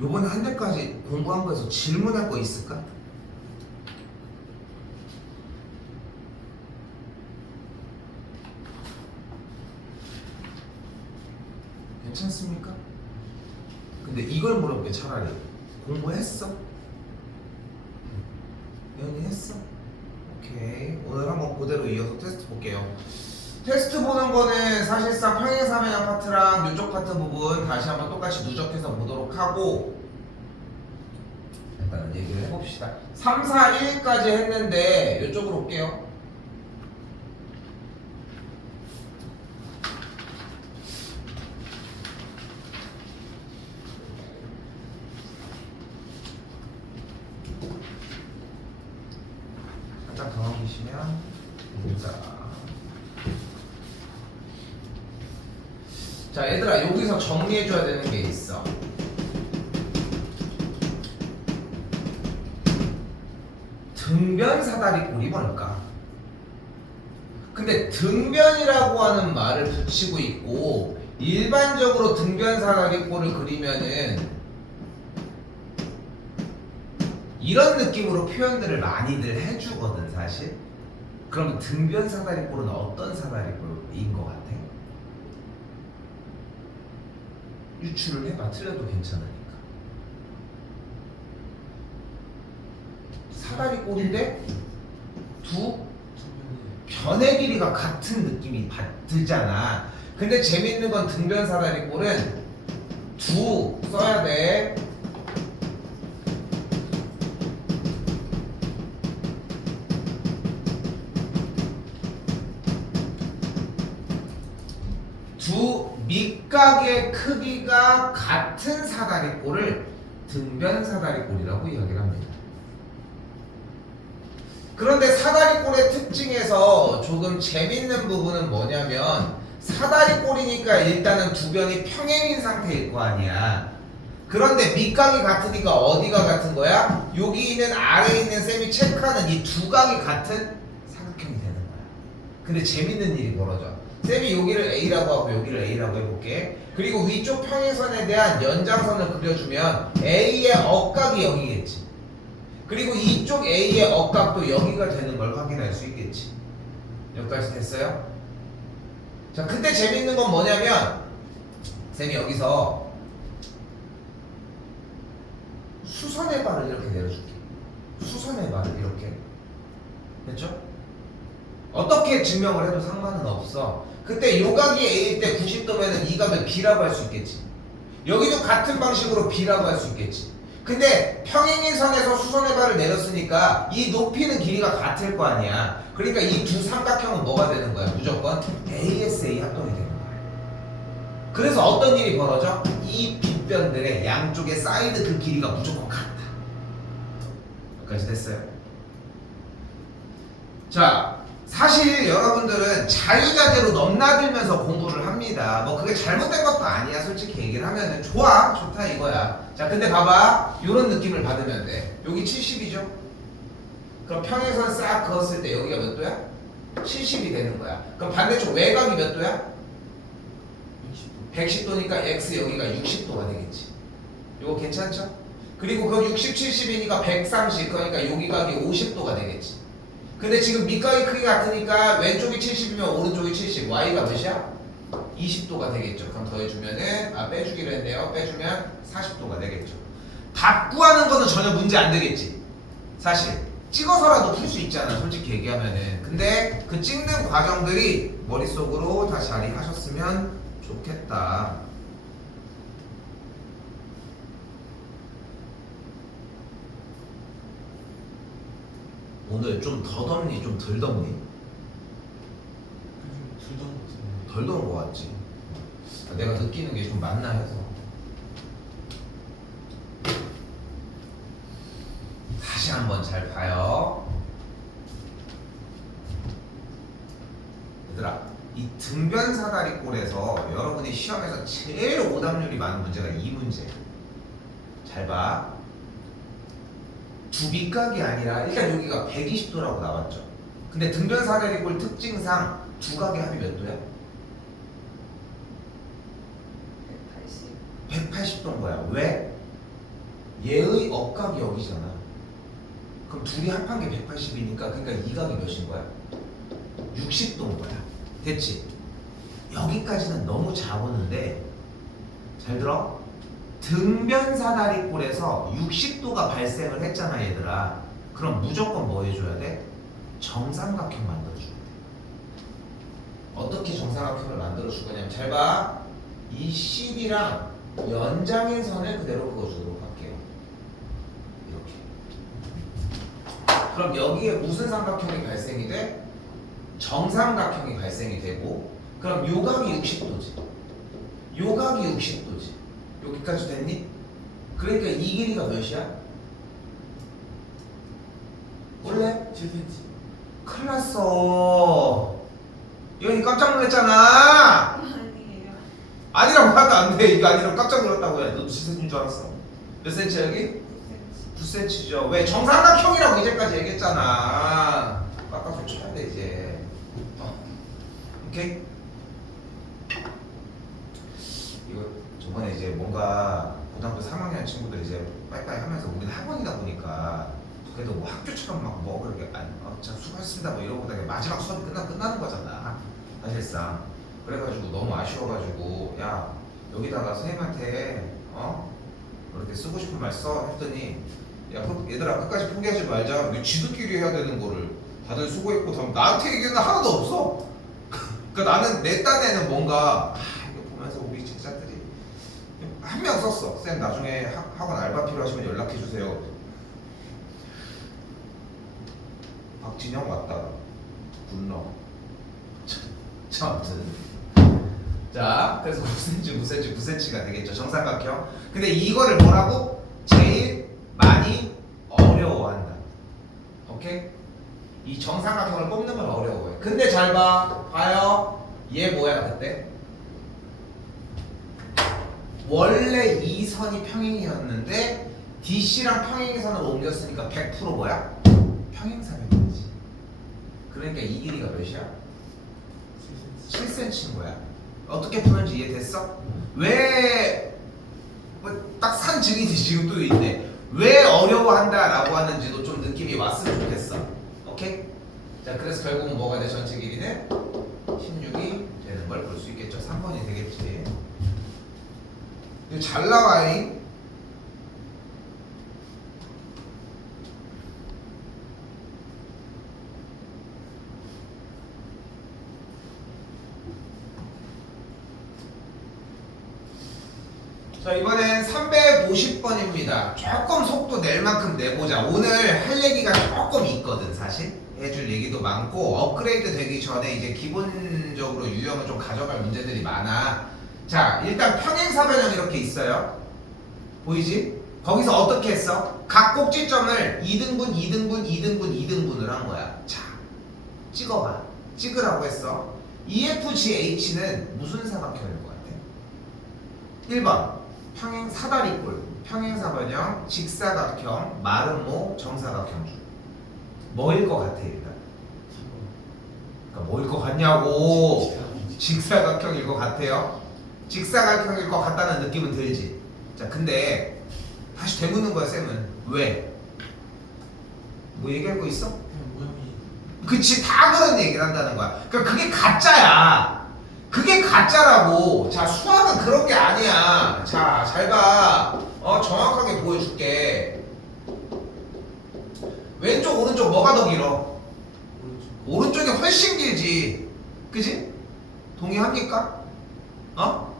요번에 한 대까지 공부한 거에서 질문할 거 있을까? 괜찮습니까? 근데 이걸 물어볼게. 차라리 공부했어? 연이 했어? 오케이. 오늘 한번 그대로 이어서 테스트 볼게요. 테스트 보는 거는 사실상 평행사면형 파트랑 이쪽 파트 부분 다시 한번 똑같이 누적해서 보도록 하고, 일단은 얘기를 해봅시다. 3, 4, 1까지 했는데 이쪽으로 올게요. 살짝 더 넘기시면 됩니다. 자, 얘들아, 여기서 정리해줘야 되는 게 있어. 등변 사다리꼴이 뭘까? 근데 등변이라고 하는 말을 붙이고 있고, 일반적으로 등변 사다리꼴을 그리면은 이런 느낌으로 표현들을 많이들 해주거든, 사실. 그러면 등변 사다리꼴은 어떤 사다리꼴인 것 같아? 유추를 해봐. 틀려도 괜찮으니까. 사다리꼴인데 두 변의 길이가 같은 느낌이 들잖아. 근데 재밌는 건 등변 사다리꼴은 두 써야 돼. 두 밑각의 크기가 같은 사다리꼴을 등변 사다리꼴이라고 이야기를 합니다. 그런데 사다리꼴의 특징에서 조금 재밌는 부분은 뭐냐면, 사다리꼴이니까 일단은 두 변이 평행인 상태일 거 아니야. 그런데 밑각이 같으니까 어디가 같은 거야? 여기 있는 아래에 있는 쌤이 체크하는 이 두 각이 같은 사각형이 되는 거야. 근데 재밌는 일이 벌어져. 쌤이 여기를 A라고 하고 여기를 A라고 해볼게. 그리고 위쪽 평행선에 대한 연장선을 그려주면 A의 억각이 0이겠지. 그리고 이쪽 A의 억각도 여기가 되는 걸 확인할 수 있겠지. 여기까지 됐어요? 자, 근데 재밌는 건 뭐냐면, 쌤이 여기서 수선의 발을 이렇게 내려줄게. 수선의 발을 이렇게. 됐죠? 어떻게 증명을 해도 상관은 없어. 그때 요각이 A일 때 90도면은 이 각을 B라고 할 수 있겠지. 여기도 같은 방식으로 B라고 할 수 있겠지. 근데 평행인 선에서 수선의 발을 내렸으니까 이 높이는 길이가 같을 거 아니야. 그러니까 이 두 삼각형은 뭐가 되는 거야? 무조건 ASA 합동이 되는 거야. 그래서 어떤 일이 벌어져? 이 빗변들의 양쪽의 사이드 그 길이가 무조건 같다. 여기까지 됐어요. 자, 사실 여러분들은 자유자재로 넘나들면서 공부를 합니다. 뭐 그게 잘못된 것도 아니야. 솔직히 얘기를 하면은 좋다 이거야. 자, 근데 봐봐. 요런 느낌을 받으면 돼. 여기 70이죠? 그럼 평행선 싹 그었을 때 여기가 몇 도야? 70이 되는 거야. 그럼 반대쪽 외곽이 몇 도야? 110도니까 X 여기가 60도가 되겠지. 요거 괜찮죠? 그리고 그 60, 70이니까 130, 그러니까 여기 각이 50도가 되겠지. 근데 지금 밑각이 크기가 같으니까 왼쪽이 70이면 오른쪽이 70, Y가 몇이야? 20도가 되겠죠. 그럼 더해주면은, 빼주기로 했네요. 빼주면 40도가 되겠죠. 답 구하는 거는 전혀 문제 안 되겠지. 사실 찍어서라도 풀 수 있잖아, 솔직히 얘기하면은. 근데 그 찍는 과정들이 머릿속으로 다 자리하셨으면 좋겠다. 오늘 좀 더 덥니? 좀 덜 덥니? 덜 더운 거 같지? 내가 느끼는 게 좀 맞나 해서. 다시 한번 잘 봐요. 얘들아, 이 등변 사다리꼴에서 여러분이 시험에서 제일 오답률이 많은 문제가 이 문제. 잘 봐. 두 밑각이 아니라 일단 여기가 120도라고 나왔죠. 근데 등변 사다리꼴 특징상 두 각의 합이 몇 도야? 180도인 거야. 왜? 얘의 억각이 여기잖아. 그럼 둘이 합한 게 180이니까 그러니까 이 각이 몇인 거야? 60도인 거야. 됐지? 여기까지는 너무 잘 오는데 잘 들어? 등변사다리꼴에서 60도가 발생을 했잖아 얘들아. 그럼 무조건 뭐 해줘야 돼? 정삼각형 만들어줘야 돼. 어떻게 정삼각형을 만들어줄 거냐면 잘 봐. 이 CD랑 연장의 선을 그대로 그어주도록 할게요. 이렇게. 그럼 여기에 무슨 삼각형이 발생이 돼? 정삼각형이 발생이 되고, 그럼 요각이 60도지. 요각이 60도지. 여기까지 됐니? 그러니까 이 길이가 몇이야? 원래 7cm. 큰일 났어. 이현이 깜짝 놀랐잖아. 아니에요. 아니라고 하면 안 돼. 이거 아니라고 깜짝 놀랐다고 해. 너 7cm인 줄 알았어. 몇 cm 여기? 9cm. 9cm죠. 왜? 정삼각형이라고 이제까지 얘기했잖아. 깎아서 쳐야 돼 이제. 오케이? 이거 저번에 이제 뭔가 고등학교 3학년 친구들 이제 빠이빠이 하면서 우리는 학원이다 보니까 그래도 뭐 학교처럼 막 뭐 그렇게 자 수고하셨습니다 뭐 이러고 다가 마지막 수업이 끝나는 거잖아 사실상. 그래가지고 너무 아쉬워가지고 야 여기다가 선생님한테 이렇게 쓰고 싶은 말 써 했더니 야 얘들아 끝까지 포기하지 말자. 이거 지들끼리 해야 되는 거를 다들 수고했고 다음 나한테 얘기는 하나도 없어. 그러니까 나는 내 딴에는 뭔가 이거 보면서 우리 제자들이 한 명 썼어. 쌤 나중에 학원 알바 필요하시면 연락해 주세요. 박진영 왔다. 굿러. 자, 아무튼 자 그래서 9cm가 되겠죠. 정삼각형. 근데 이거를 뭐라고? 제일 많이 어려워한다. 오케이? 이 정삼각형을 뽑는 걸 어려워해. 근데 잘 봐. 봐요. 얘 뭐야 그때? 원래 이 선이 평행이었는데 DC랑 평행선으로 옮겼으니까 100% 뭐야? 평행사변이지. 그러니까 이 길이가 몇이야? 7cm인 거야. 어떻게 푸는지 이해됐어? 왜 딱 산 증인이 지금 또 있네. 왜 어려워한다라고 하는지도 좀 느낌이 왔으면 좋겠어. 오케이? 자, 그래서 결국은 뭐가 돼? 전체 길이는 16이 되는 걸 볼 수 있겠죠. 3번이 되겠지. 이거 잘 나와잉. 자, 이번엔 350번입니다. 조금 속도 낼 만큼 내보자. 오늘 할 얘기가 조금 있거든, 사실. 해줄 얘기도 많고, 업그레이드 되기 전에 이제 기본적으로 유형을 좀 가져갈 문제들이 많아. 자, 일단 평행사변형 이렇게 있어요. 보이지? 거기서 어떻게 했어? 각 꼭지점을 2등분, 2등분, 2등분, 2등분을 한 거야. 자, 찍어봐. 찍으라고 했어. EFGH는 무슨 사각형일 것 같아? 1번. 평행 사다리꼴, 평행사변형, 직사각형, 마름모, 정사각형 중 뭐일 것 같아 일단? 그러니까 뭐일 것 같냐고. 직사각형일 것 같아요. 직사각형일 것 같다는 느낌은 들지. 자 근데 다시 되묻는 거야 쌤은. 왜? 뭐 얘기할 거 있어? 모양이. 그치, 다 그런 얘기를 한다는 거야. 그러니까 그게 가짜야. 그게 가짜라고. 자, 수학은 그런 게 아니야. 자, 잘 봐. 정확하게 보여줄게. 왼쪽, 오른쪽 뭐가 더 길어? 오른쪽이 훨씬 길지. 그지? 동의합니까?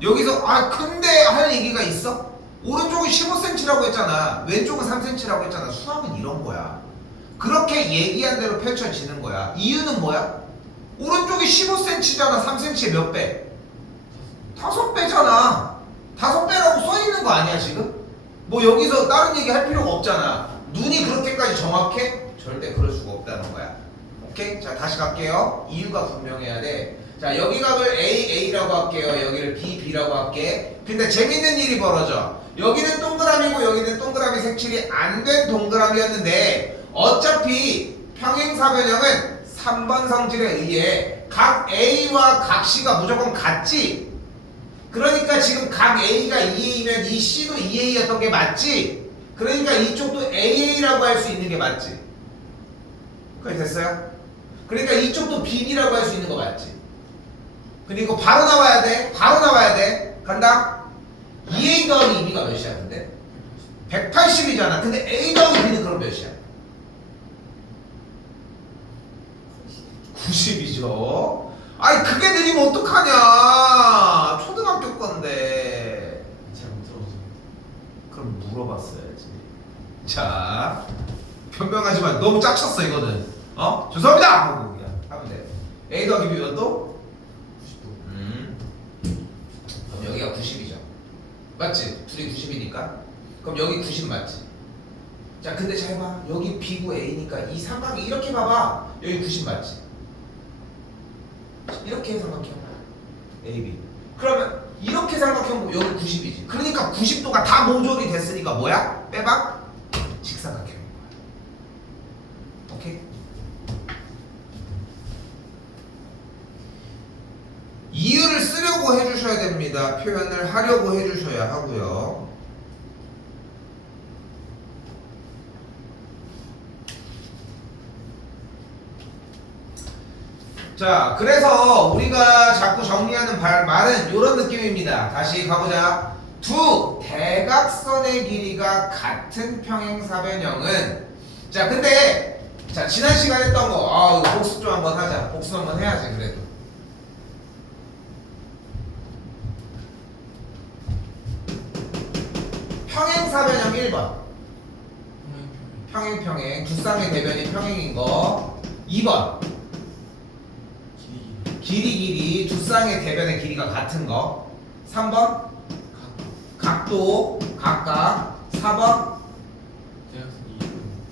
여기서 근데 할 얘기가 있어? 오른쪽은 15cm라고 했잖아. 왼쪽은 3cm라고 했잖아. 수학은 이런 거야. 그렇게 얘기한 대로 펼쳐지는 거야. 이유는 뭐야? 오른쪽이 15cm잖아. 3cm에 몇 배? 5배잖아. 5배라고 써있는 거 아니야 지금? 뭐 여기서 다른 얘기 할 필요가 없잖아. 눈이 그렇게까지 정확해? 절대 그럴 수가 없다는 거야. 오케이? 자 다시 갈게요. 이유가 분명해야 돼. 자 여기 값을 A라고 할게요. 여기를 B라고 할게. 근데 재밌는 일이 벌어져. 여기는 동그라미고 여기는 동그라미 색칠이 안 된 동그라미였는데 어차피 평행사변형은 3번 성질에 의해 각 A와 각 C가 무조건 같지? 그러니까 지금 각 A가 2A면 이 C도 2A였던 게 맞지? 그러니까 이쪽도 AA라고 할 수 있는 게 맞지? 그게 됐어요? 그러니까 이쪽도 BB라고 할 수 있는 거 맞지? 그리고 바로 나와야 돼. 바로 나와야 돼. 간다. 2A 더하기 2B가 몇이야 근데? 180이잖아. 근데 A 더하기 B는 그럼 몇이야? 90이죠. 아이 그게 느리면 어떡하냐. 초등학교 건데. 잘 못 들어서. 그럼 물어봤어야지. 자, 변명하지 마. 너무 짝쳤어 이거는. 어? 죄송합니다. 하고 그냥 하면 돼. A 더하기 B 몇 도? 90도. 그럼 여기가 90이죠. 맞지? 둘이 90이니까. 그럼 여기 90 맞지? 자, 근데 잘 봐. 여기 B고 A니까 이 삼각이 이렇게 봐봐. 여기 90 맞지? 이렇게 삼각형 AB. 그러면 이렇게 삼각형 여기 90이지. 그러니까 90도가 다 모조리 됐으니까 뭐야? 빼박? 직사각형인 거야. 오케이? 이유를 쓰려고 해주셔야 됩니다. 표현을 하려고 해주셔야 하고요. 자, 그래서 우리가 자꾸 정리하는 말은 이런 느낌입니다. 다시 가보자. 두 대각선의 길이가 같은 평행사변형은, 자, 근데 자 지난 시간에 했던 거 이거 복습 좀 한번 하자. 복습 한번 해야지. 그래도 평행사변형 1번 평행 두 쌍의 대변이 평행인 거. 2번 길이 두 쌍의 대변의 길이가 같은 거. 3번 각도 각각. 4번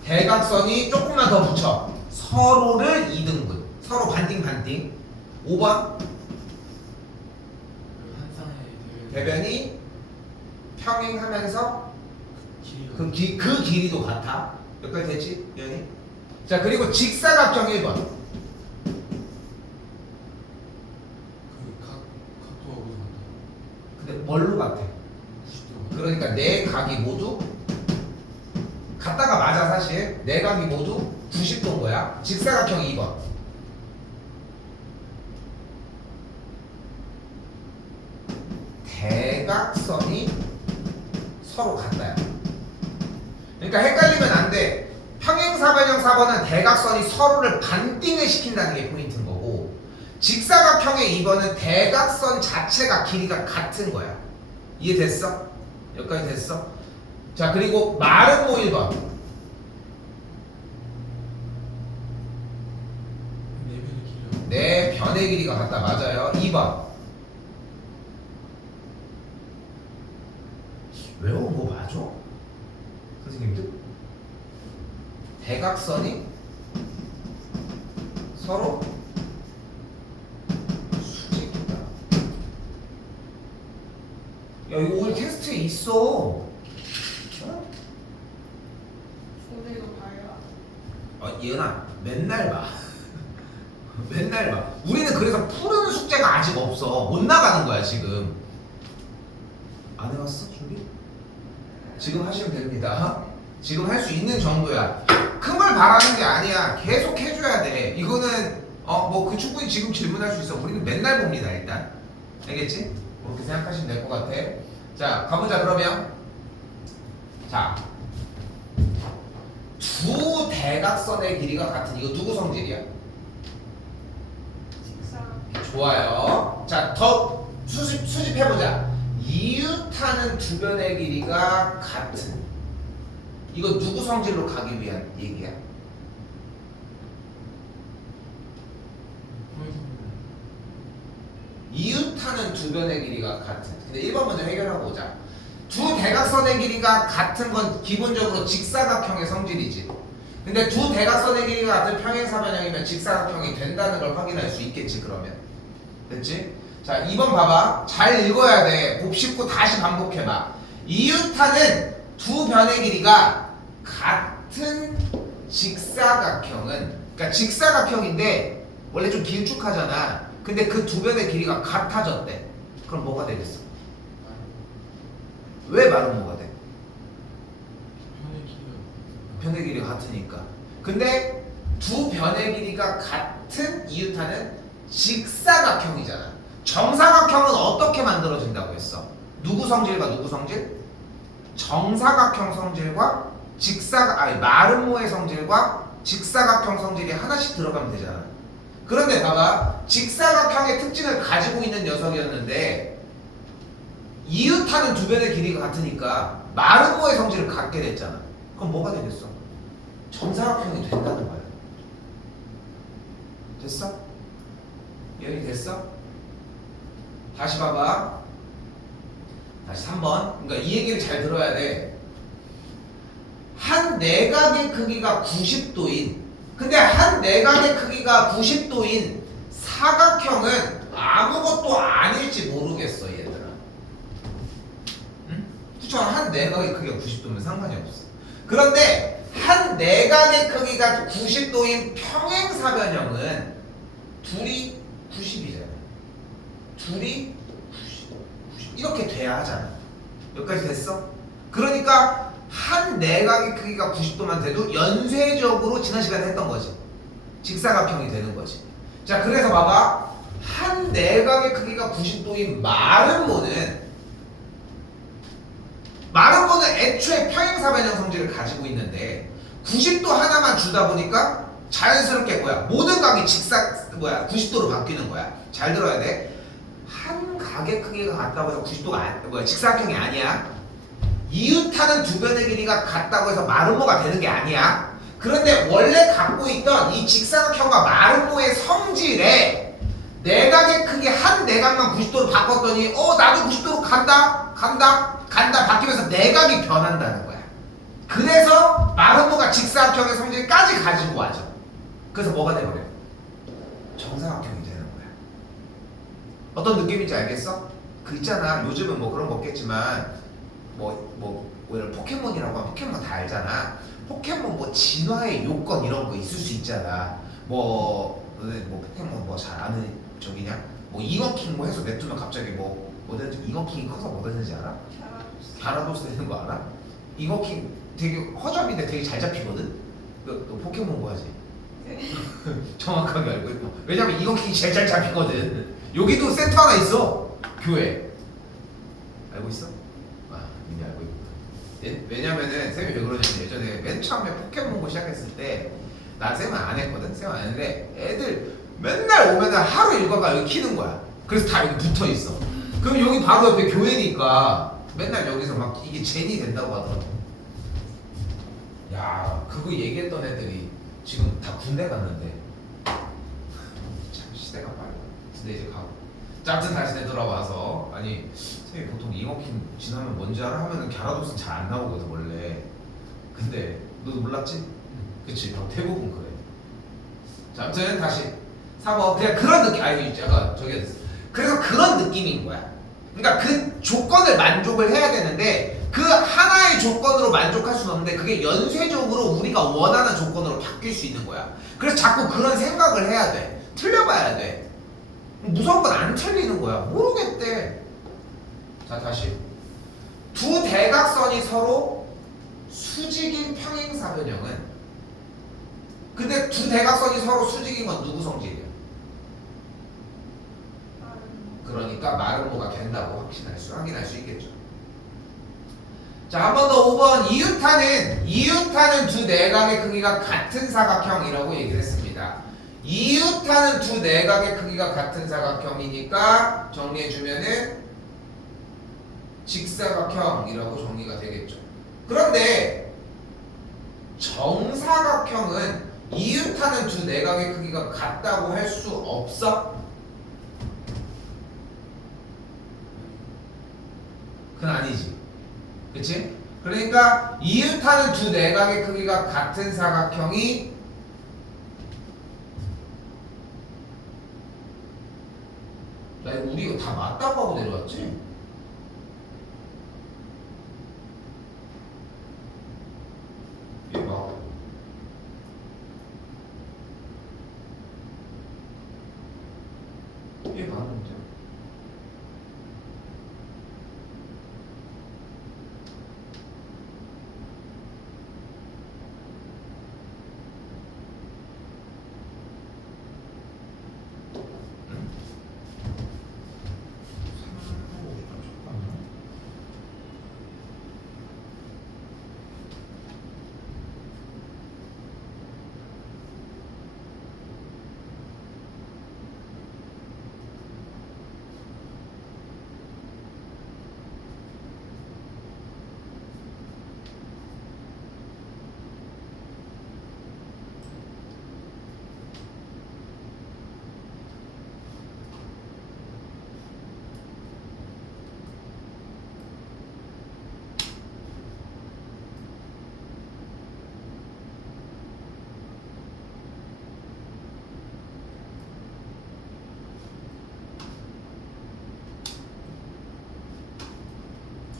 대각선이 조금만 더 붙여 서로를 2등분 서로 반띵. 5번 대변이 평행하면서 그 길이도 같아. 여기까지 됐지? 연이? 자, 그리고 직사각형 1번 각도하고 근데 뭘로 같아? 90도. 그러니까 네 각이 모두 같다가 맞아. 사실 네 각이 모두 90도인 거야. 직사각형 2번 대각선이 서로 같다야. 그러니까 헷갈리면 안 돼. 평행사변형 4번은 대각선이 서로를 반띵을 시킨다는 게 포인트인 거고, 직사각형의 2번은 대각선 자체가 길이가 같은 거야. 이해됐어? 여기까지 됐어? 자, 그리고 마름모 1번 네 변의 길이가 같다. 맞아요. 2번 외운 거 맞아? 선생님들? 대각선이 서로 수직이다. 야, 이거 오늘 테스트에 있어. 어? 오늘도 봐요? 예은아, 맨날 봐. 맨날 봐. 우리는 그래서 푸는 숙제가 아직 없어. 못 나가는 거야 지금. 안 해봤어 준비? 지금 하시면 됩니다. 지금 할 수 있는 정도야. 큰 걸 바라는 게 아니야. 계속 해줘야 돼. 이거는 뭐 그 충분히 지금 질문할 수 있어. 우리는 맨날 봅니다 일단. 알겠지? 그렇게 생각하시면 될 것 같아. 자, 가보자 그러면. 자, 두 대각선의 길이가 같은 이거 누구 성질이야? 직사각형. 좋아요. 자, 더 수집해보자. 이웃하는 두 변의 길이가 같은. 이거 누구 성질로 가기 위한 얘기야? 이웃하는 두 변의 길이가 같은. 근데 1번 먼저 해결하고 오자. 두 대각선의 길이가 같은 건 기본적으로 직사각형의 성질이지. 근데 두 대각선의 길이가 같은 평행사변형이면 직사각형이 된다는 걸 확인할 수 있겠지 그러면. 됐지? 자, 2번 봐봐. 잘 읽어야 돼. 곱씹고 다시 반복해봐. 이웃하는 두 변의 길이가 같은 직사각형은, 그러니까 직사각형인데 원래 좀 길쭉하잖아. 근데 그 두 변의 길이가 같아졌대. 그럼 뭐가 되겠어? 왜 마름모가 돼? 같으니까. 근데 두 변의 길이가 같은 이유타는 직사각형이잖아. 정사각형은 어떻게 만들어진다고 했어? 누구 성질과 누구 성질? 정사각형 성질과 마름모의 성질과 직사각형 성질이 하나씩 들어가면 되잖아. 그런데 봐봐, 직사각형의 특징을 가지고 있는 녀석이었는데 이웃하는 두 변의 길이가 같으니까 마름모의 성질을 갖게 됐잖아. 그럼 뭐가 되겠어? 정사각형이 된다는 거야. 됐어? 여기 됐어? 다시 봐봐. 다시 3번. 그러니까 이 얘기를 잘 들어야 돼. 한 내각의 크기가 90도인, 근데 한 내각의 크기가 90도인 사각형은 아무것도 아닐지 모르겠어, 얘들아. 응? 그쵸? 한 내각의 크기가 90도면 상관이 없어. 그런데 한 내각의 크기가 90도인 평행사변형은 둘이 90이잖아. 둘이 90 이렇게 돼야 하잖아. 여기까지 됐어? 그러니까 한 내각의 크기가 90도만 돼도 연쇄적으로 지난 시간에 했던 거지. 직사각형이 되는 거지. 자, 그래서 봐봐. 한 내각의 크기가 90도인 마름모는 애초에 평행사변형 성질을 가지고 있는데 90도 하나만 주다 보니까 자연스럽게 모든 각이 90도로 바뀌는 거야. 잘 들어야 돼. 한 각의 크기가 같다고 해서 90도가 직사각형이 아니야. 이웃하는 두 변의 길이가 같다고 해서 마름모가 되는 게 아니야. 그런데 원래 갖고 있던 이 직사각형과 마름모의 성질에 내각의 크기 한 내각만 90도로 바꿨더니 나도 90도로 간다 바뀌면서 내각이 변한다는 거야. 그래서 마름모가 직사각형의 성질까지 가지고 와죠. 그래서 뭐가 돼버려? 정사각형이 되는 거야. 어떤 느낌인지 알겠어? 그 있잖아, 요즘은 뭐 그런 거 없겠지만 예를 포켓몬이라고 하면 포켓몬 다 알잖아. 포켓몬 뭐 진화의 요건 이런 거 있을 수 있잖아. 포켓몬 잘 아는 저기냐? 잉어킹 해서 냅두면 갑자기 되는지, 잉어킹이 커서 뭐 되는지 알아? 갸라도스 되는 거 알아? 잉어킹 되게 허접인데 되게 잘 잡히거든? 너 포켓몬 하지? 네. 정확하게 알고 있고. 왜냐면 잉어킹이 제일 잘 잡히거든. 여기도 센터 하나 있어. 교회. 알고 있어? 이미 알고 있구나. 왜냐면은 쌤이 왜 그러냐면 예전에 맨 처음에 포켓몬고 시작했을 때 난 쌤은 안 했거든. 쌤은 안 했는데 애들 맨날 오면은 하루 일과가 여기 키는 거야. 그래서 다 여기 붙어 있어. 그럼 여기 바로 옆에 교회니까 맨날 여기서 막 이게 젠이 된다고 하더라고. 야, 그거 얘기했던 애들이 지금 다 군대 갔는데 참 시대가 빨라. 근데 이제 가고. 자, 아무튼 다시 되돌아와서 아니 쌤이 보통 잉어킹 지나면 뭔지 알아? 하면은 갸라도스는 잘 안 나오거든 원래. 근데 너도 몰랐지? 그치, 대부분 그래. 자, 아무튼 다시 4번. 그냥 그런 느낌. 약간 저기 됐어. 그래서 그런 느낌인 거야. 그러니까 그 조건을 만족을 해야 되는데 그 하나의 조건으로 만족할 수는 없는데 그게 연쇄적으로 우리가 원하는 조건으로 바뀔 수 있는 거야. 그래서 자꾸 그런 생각을 해야 돼. 틀려봐야 돼. 무서운 건 안 틀리는 거야. 모르겠대. 자, 다시. 두 대각선이 서로 수직인 평행사변형은, 근데 두 대각선이 서로 수직인 건 누구 성질이야? 그러니까 마름모가 된다고 확인할 수 있겠죠. 자, 한 번 더 5번. 이웃하는 두 내각의 크기가 같은 사각형이라고 얘기를 했습니다. 이웃하는 두 내각의 크기가 같은 사각형이니까 정리해주면은 직사각형이라고 정리가 되겠죠. 그런데 정사각형은 이웃하는 두 내각의 크기가 같다고 할 수 없어? 그건 아니지. 그치? 그러니까 이웃하는 두 내각의 크기가 같은 사각형이 우리 이거 다 맞다고 하고 내려왔지? 얘 봐. 얘 봤는데.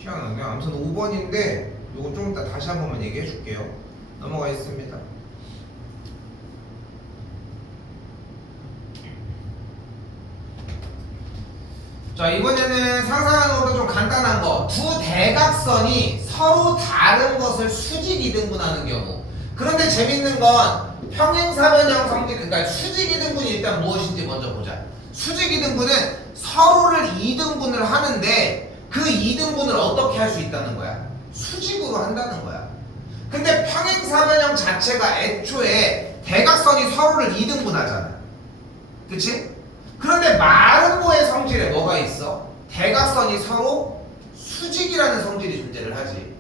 희한하네. 아무튼 5번인데 요거 좀 이따 다시 한 번만 얘기해 줄게요. 넘어가겠습니다. 자, 이번에는 상상하는 것도 좀 간단한 거. 두 대각선이 서로 다른 것을 수직 이등분하는 경우. 그런데 재밌는 건 평행사변형 성질, 그러니까 수직 이등분이 일단 무엇인지 먼저 보자. 수직 이등분은 서로를 이등분을 하는데 그 이등분을 어떻게 할 수 있다는 거야? 수직으로 한다는 거야. 근데 평행사변형 자체가 애초에 대각선이 서로를 이등분하잖아. 그치? 그런데 마름모의 성질에 뭐가 있어? 대각선이 서로 수직이라는 성질이 존재를 하지.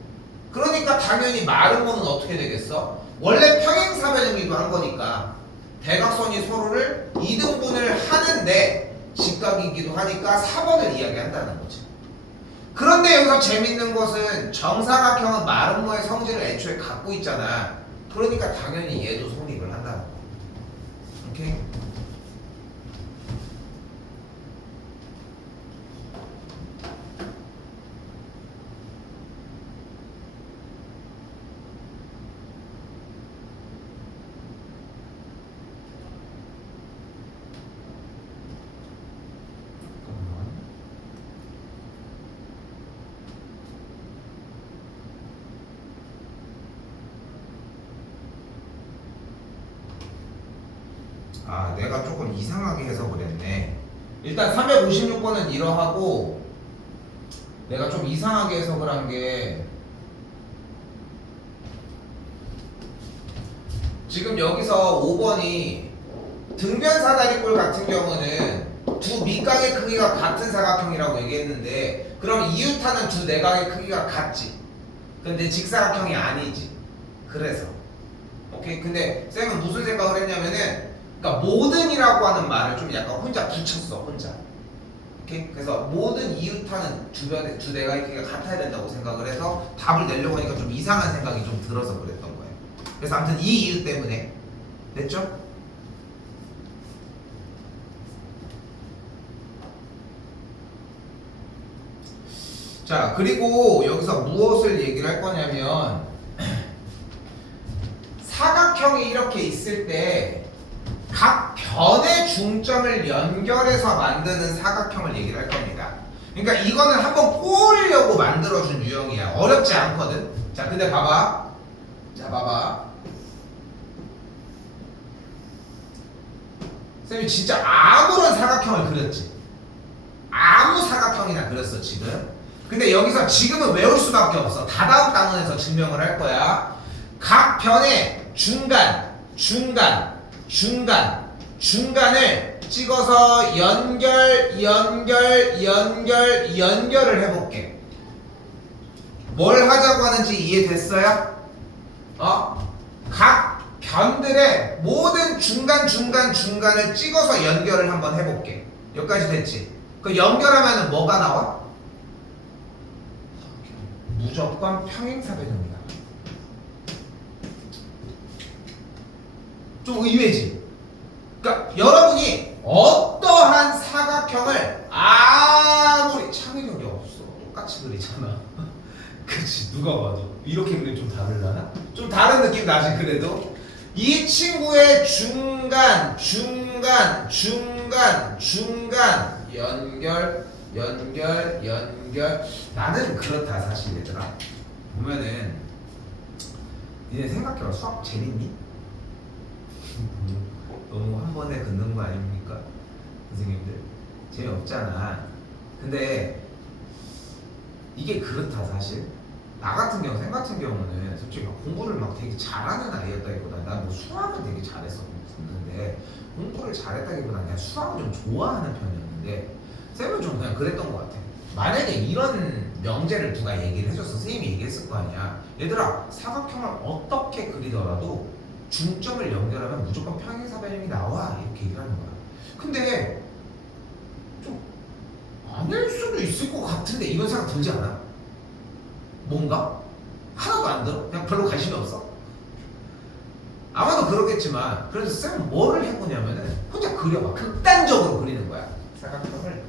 그러니까 당연히 마름모는 어떻게 되겠어? 원래 평행사변형이기도 한 거니까 대각선이 서로를 이등분을 하는데 직각이기도 하니까 4번을 이야기한다는 거지. 그런데 여기서 재밌는 것은 정사각형은 마름모의 성질을 애초에 갖고 있잖아. 그러니까 당연히 얘도 성립을 한다는 거. 오케이? 아, 내가 조금 이상하게 해서 그랬네. 일단 356번은 이러하고 내가 좀 이상하게 해석을 한 게 지금 여기서 5번이 등변 사다리꼴 같은 경우는 두 밑각의 크기가 같은 사각형이라고 얘기했는데 그럼 이웃하는 두 내각의 크기가 같지. 근데 직사각형이 아니지. 그래서 오케이. 근데 쌤은 무슨 생각을 했냐면은 그러니까 모든이라고 하는 말을 좀 약간 혼자 붙였어. 혼자. 오케이? 그래서 모든 이웃하는 두 내각의 크기가 같아야 된다고 생각을 해서 답을 내려고 하니까 좀 이상한 생각이 좀 들어서 그랬던 거예요. 그래서 아무튼 이 이유 때문에 됐죠? 자, 그리고 여기서 무엇을 얘기를 할 거냐면 사각형이 이렇게 있을 때 각 변의 중점을 연결해서 만드는 사각형을 얘기를 할 겁니다. 그러니까 이거는 한번 꼬으려고 만들어준 유형이야. 어렵지 않거든. 자, 근데 봐봐. 자, 봐봐. 쌤이 진짜 아무런 사각형을 그렸지. 아무 사각형이나 그렸어 지금. 근데 여기서 지금은 외울 수밖에 없어. 다다음 단원에서 증명을 할 거야. 각 변의 중간을 찍어서 연결을 해볼게. 뭘 하자고 하는지 이해됐어요? 각 변들의 모든 중간을 찍어서 연결을 한번 해볼게. 여기까지 됐지? 그 연결하면 뭐가 나와? 무조건 평행사변형이다. 좀 의외지? 그러니까 여러분이 어떠한 사각형을 아무리 창의력이 없어 똑같이 그리잖아. 그치, 누가 봐도 이렇게 그리면 좀 다르려나? 좀 다른 느낌 나지. 그래도 이 친구의 중간 연결. 나는 그렇다 사실. 얘들아 보면은 니네 생각해봐. 수학 재밌니? 너무 한 번에 긋는 거 아닙니까? 선생님들 재미없잖아. 근데 이게 그렇다 사실. 나 같은 경우, 쌤 같은 경우는 솔직히 막 공부를 막 되게 잘하는 아이였다기보다 난 뭐 수학은 되게 잘했었는데 공부를 잘했다기보다 그냥 수학을 좀 좋아하는 편이었는데 쌤은 좀 그냥 그랬던 것 같아. 만약에 이런 명제를 누가 얘기를 해줬어. 선생님이 얘기했을 거 아니야. 얘들아, 사각형을 어떻게 그리더라도 중점을 연결하면 무조건 평행사변형이 나와. 이렇게 얘기를 하는 거야. 근데 좀 아닐 수도 있을 것 같은데 이런 생각 들지 않아? 뭔가? 하나도 안 들어? 그냥 별로 관심이 없어? 아마도 그렇겠지만 그래서 쌤은 뭐를 해보냐면은 혼자 그려봐. 극단적으로 그리는 거야. 사각형을.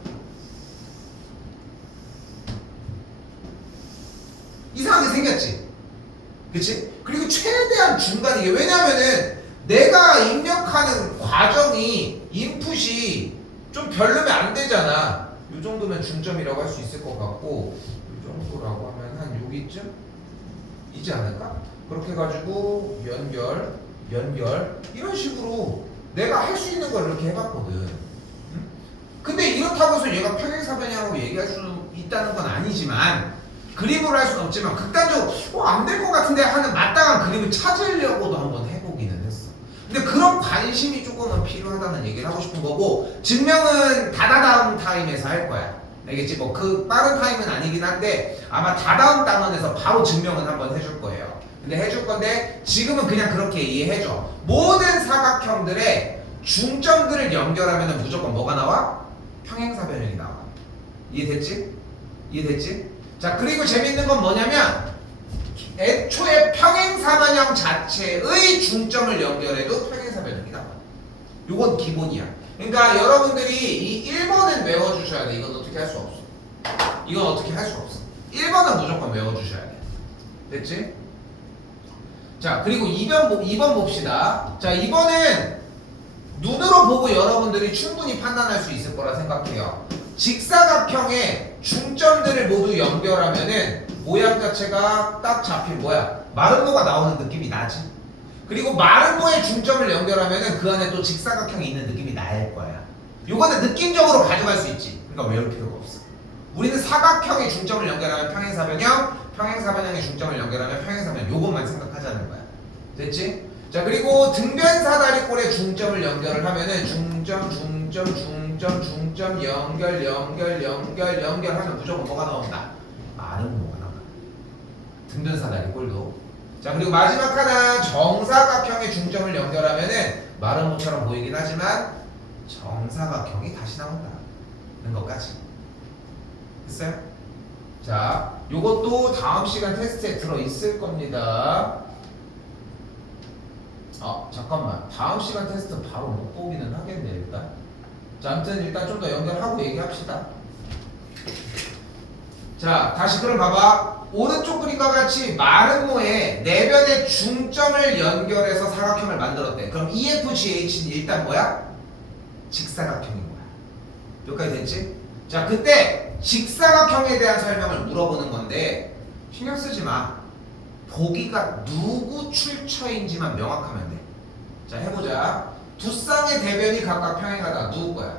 이상하게 생겼지. 그치? 그리고 최대한 중간 이게 왜냐면은 내가 입력하는 과정이 인풋이 좀 별로면 안 되잖아. 이 정도면 중점이라고 할 수 있을 것 같고 이 정도라고 하면 한 여기쯤? 이지 않을까? 그렇게 해가지고 연결 이런 식으로 내가 할 수 있는 걸 이렇게 해봤거든. 응? 근데 이렇다고 해서 얘가 평행사변이라고 얘기할 수 있다는 건 아니지만 그림으로 할 수는 없지만 극단적으로 안 될 것 같은데 하는 마땅한 그림을 찾으려고도 한번 해보기는 했어. 근데 그런 관심이 조금은 필요하다는 얘기를 하고 싶은 거고 증명은 다다다음 타임에서 할 거야. 알겠지? 뭐 그 빠른 타임은 아니긴 한데 아마 다다음 단원에서 바로 증명은 한번 해줄 거예요. 근데 해줄 건데 지금은 그냥 그렇게 이해해줘. 모든 사각형들의 중점들을 연결하면 무조건 뭐가 나와? 평행사변형이 나와. 이해됐지? 이해됐지? 자, 그리고 재밌는 건 뭐냐면 애초에 평행사변형 자체의 중점을 연결해도 평행사변형이 나와. 요건 기본이야. 그러니까 여러분들이 이 1번은 외워주셔야 돼. 이건 어떻게 할 수 없어. 이건 어떻게 할 수 없어. 1번은 무조건 외워주셔야 돼. 됐지? 자, 그리고 2번 봅시다. 자, 2번은 눈으로 보고 여러분들이 충분히 판단할 수 있을 거라 생각해요. 직사각형의 중점들을 모두 연결하면은 모양 자체가 딱 잡힌 뭐야? 마름모가 나오는 느낌이 나지. 그리고 마름모의 중점을 연결하면은 그 안에 또 직사각형이 있는 느낌이 날 거야. 요거는 느낌적으로 가져갈 수 있지. 그러니까 외울 필요가 없어. 우리는 사각형의 중점을 연결하면 평행사변형, 평행사변형의 중점을 연결하면 평행사변형. 요것만 생각하자는 거야. 됐지? 자, 그리고 등변사다리꼴의 중점을 연결을 하면은 중점 연결하면 무조건 뭐가 나온다? 마름모가 나온다. 등변사다리꼴도. 자, 그리고 마지막 하나 정사각형의 중점을 연결하면은 마름모처럼 보이긴 하지만 정사각형이 다시 나온다는 것까지. 됐어요? 자, 요것도 다음 시간 테스트에 들어있을 겁니다. 잠깐만. 다음 시간 테스트 바로 못 보기는 하겠네, 일단. 자, 아무튼 일단 좀 더 연결하고 얘기합시다. 자, 다시 그럼 봐봐. 오른쪽 그림과 같이 마름모에 내변의 중점을 연결해서 사각형을 만들었대. 그럼 EFGH는 일단 뭐야? 직사각형인 거야. 여기까지 됐지? 자, 그때 직사각형에 대한 설명을 물어보는 건데 신경 쓰지 마. 보기가 누구 출처인지만 명확하면 돼. 자, 해보자. 두 쌍의 대변이 각각 평행하다. 누구 거야?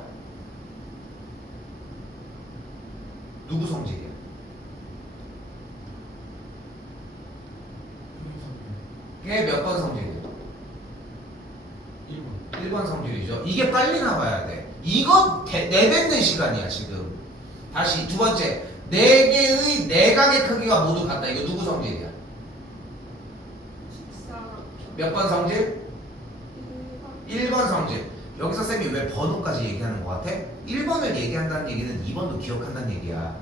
누구 성질이야? 이게 몇 번 성질이야? 1번. 1번 성질이죠. 이게 빨리 나와야 돼. 이거 내뱉는 시간이야 지금. 다시 두 번째. 네 개의 내각의 크기가 모두 같다. 이거 누구 성질이야? 직사각형. 몇 번 성질? 1번 성질. 여기서 쌤이 왜 번호까지 얘기하는 것 같아? 1번을 얘기한다는 얘기는 2번도 기억한다는 얘기야.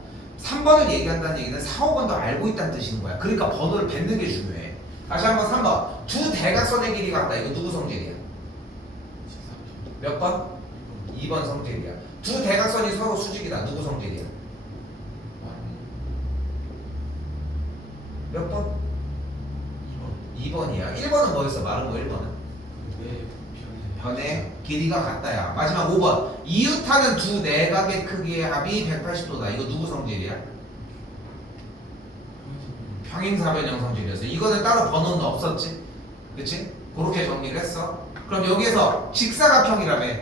3번을 얘기한다는 얘기는 4, 5번도 알고 있다는 뜻인 거야. 그러니까 번호를 뱉는 게 중요해. 다시 한번 3번. 두 대각선의 길이가 같다. 이거 누구 성질이야? 몇 번? 2번 성질이야. 두 대각선이 서로 수직이다. 누구 성질이야? 몇 번? 2번이야. 1번은 뭐였어? 마름모 1번은? 변의 길이가 같다야. 마지막 5번. 이웃하는 두 내각의 크기의 합이 180도다. 이거 누구 성질이야? 평행사변형 성질이었어. 이거는 따로 번호는 없었지? 그치? 그렇게 정리를 했어. 그럼 여기에서 직사각형이라며.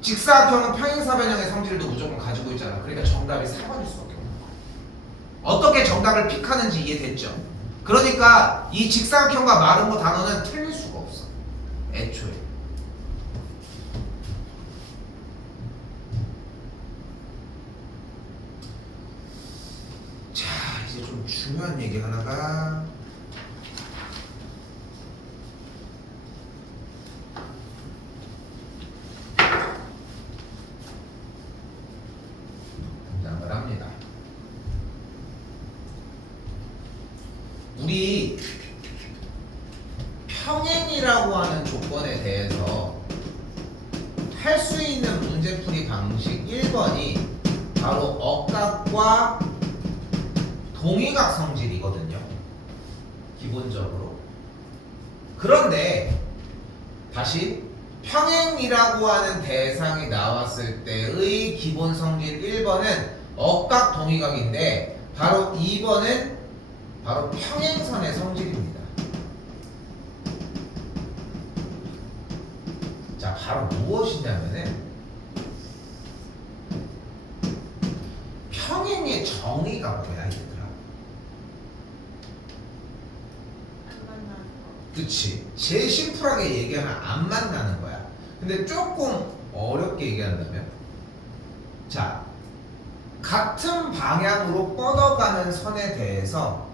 직사각형은 평행사변형의 성질도 무조건 가지고 있잖아. 그러니까 정답이 4번일 수밖에 없는 거야. 어떻게 정답을 픽하는지 이해됐죠? 그러니까 이 직사각형과 마름모 단어는 틀릴 수가 없어. 애초에. 자, 이제 좀 중요한 얘기 하나가 등장을 합니다. 우리 평행이라고 하는 조건에 대해서 할 수 있는 문제풀이 방식 1번이 바로 억각과 동의각 성질이거든요. 기본적으로. 그런데 다시 평행이라고 하는 대상이 나왔을 때의 기본 성질 1번은 억각 동의각인데 바로 2번은 바로 평행선의 성질입니다. 자, 바로 무엇이냐면은 평행의 정의가 뭐야, 얘들아? 안 만나는 거. 그치. 제일 심플하게 얘기하면 안 만나는 거야. 근데 조금 어렵게 얘기한다면, 자, 같은 방향으로 뻗어가는 선에 대해서,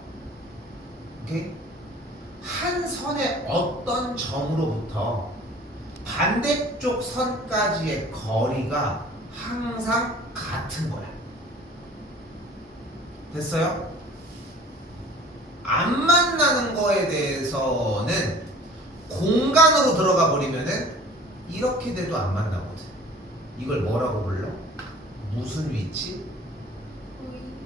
오케이? 한 선의 어떤 점으로부터 반대쪽 선까지의 거리가 항상 같은 거야. 됐어요? 안 만나는 거에 대해서는 공간으로 들어가 버리면은 이렇게 돼도 안 만나거든. 이걸 뭐라고 불러? 무슨 위치?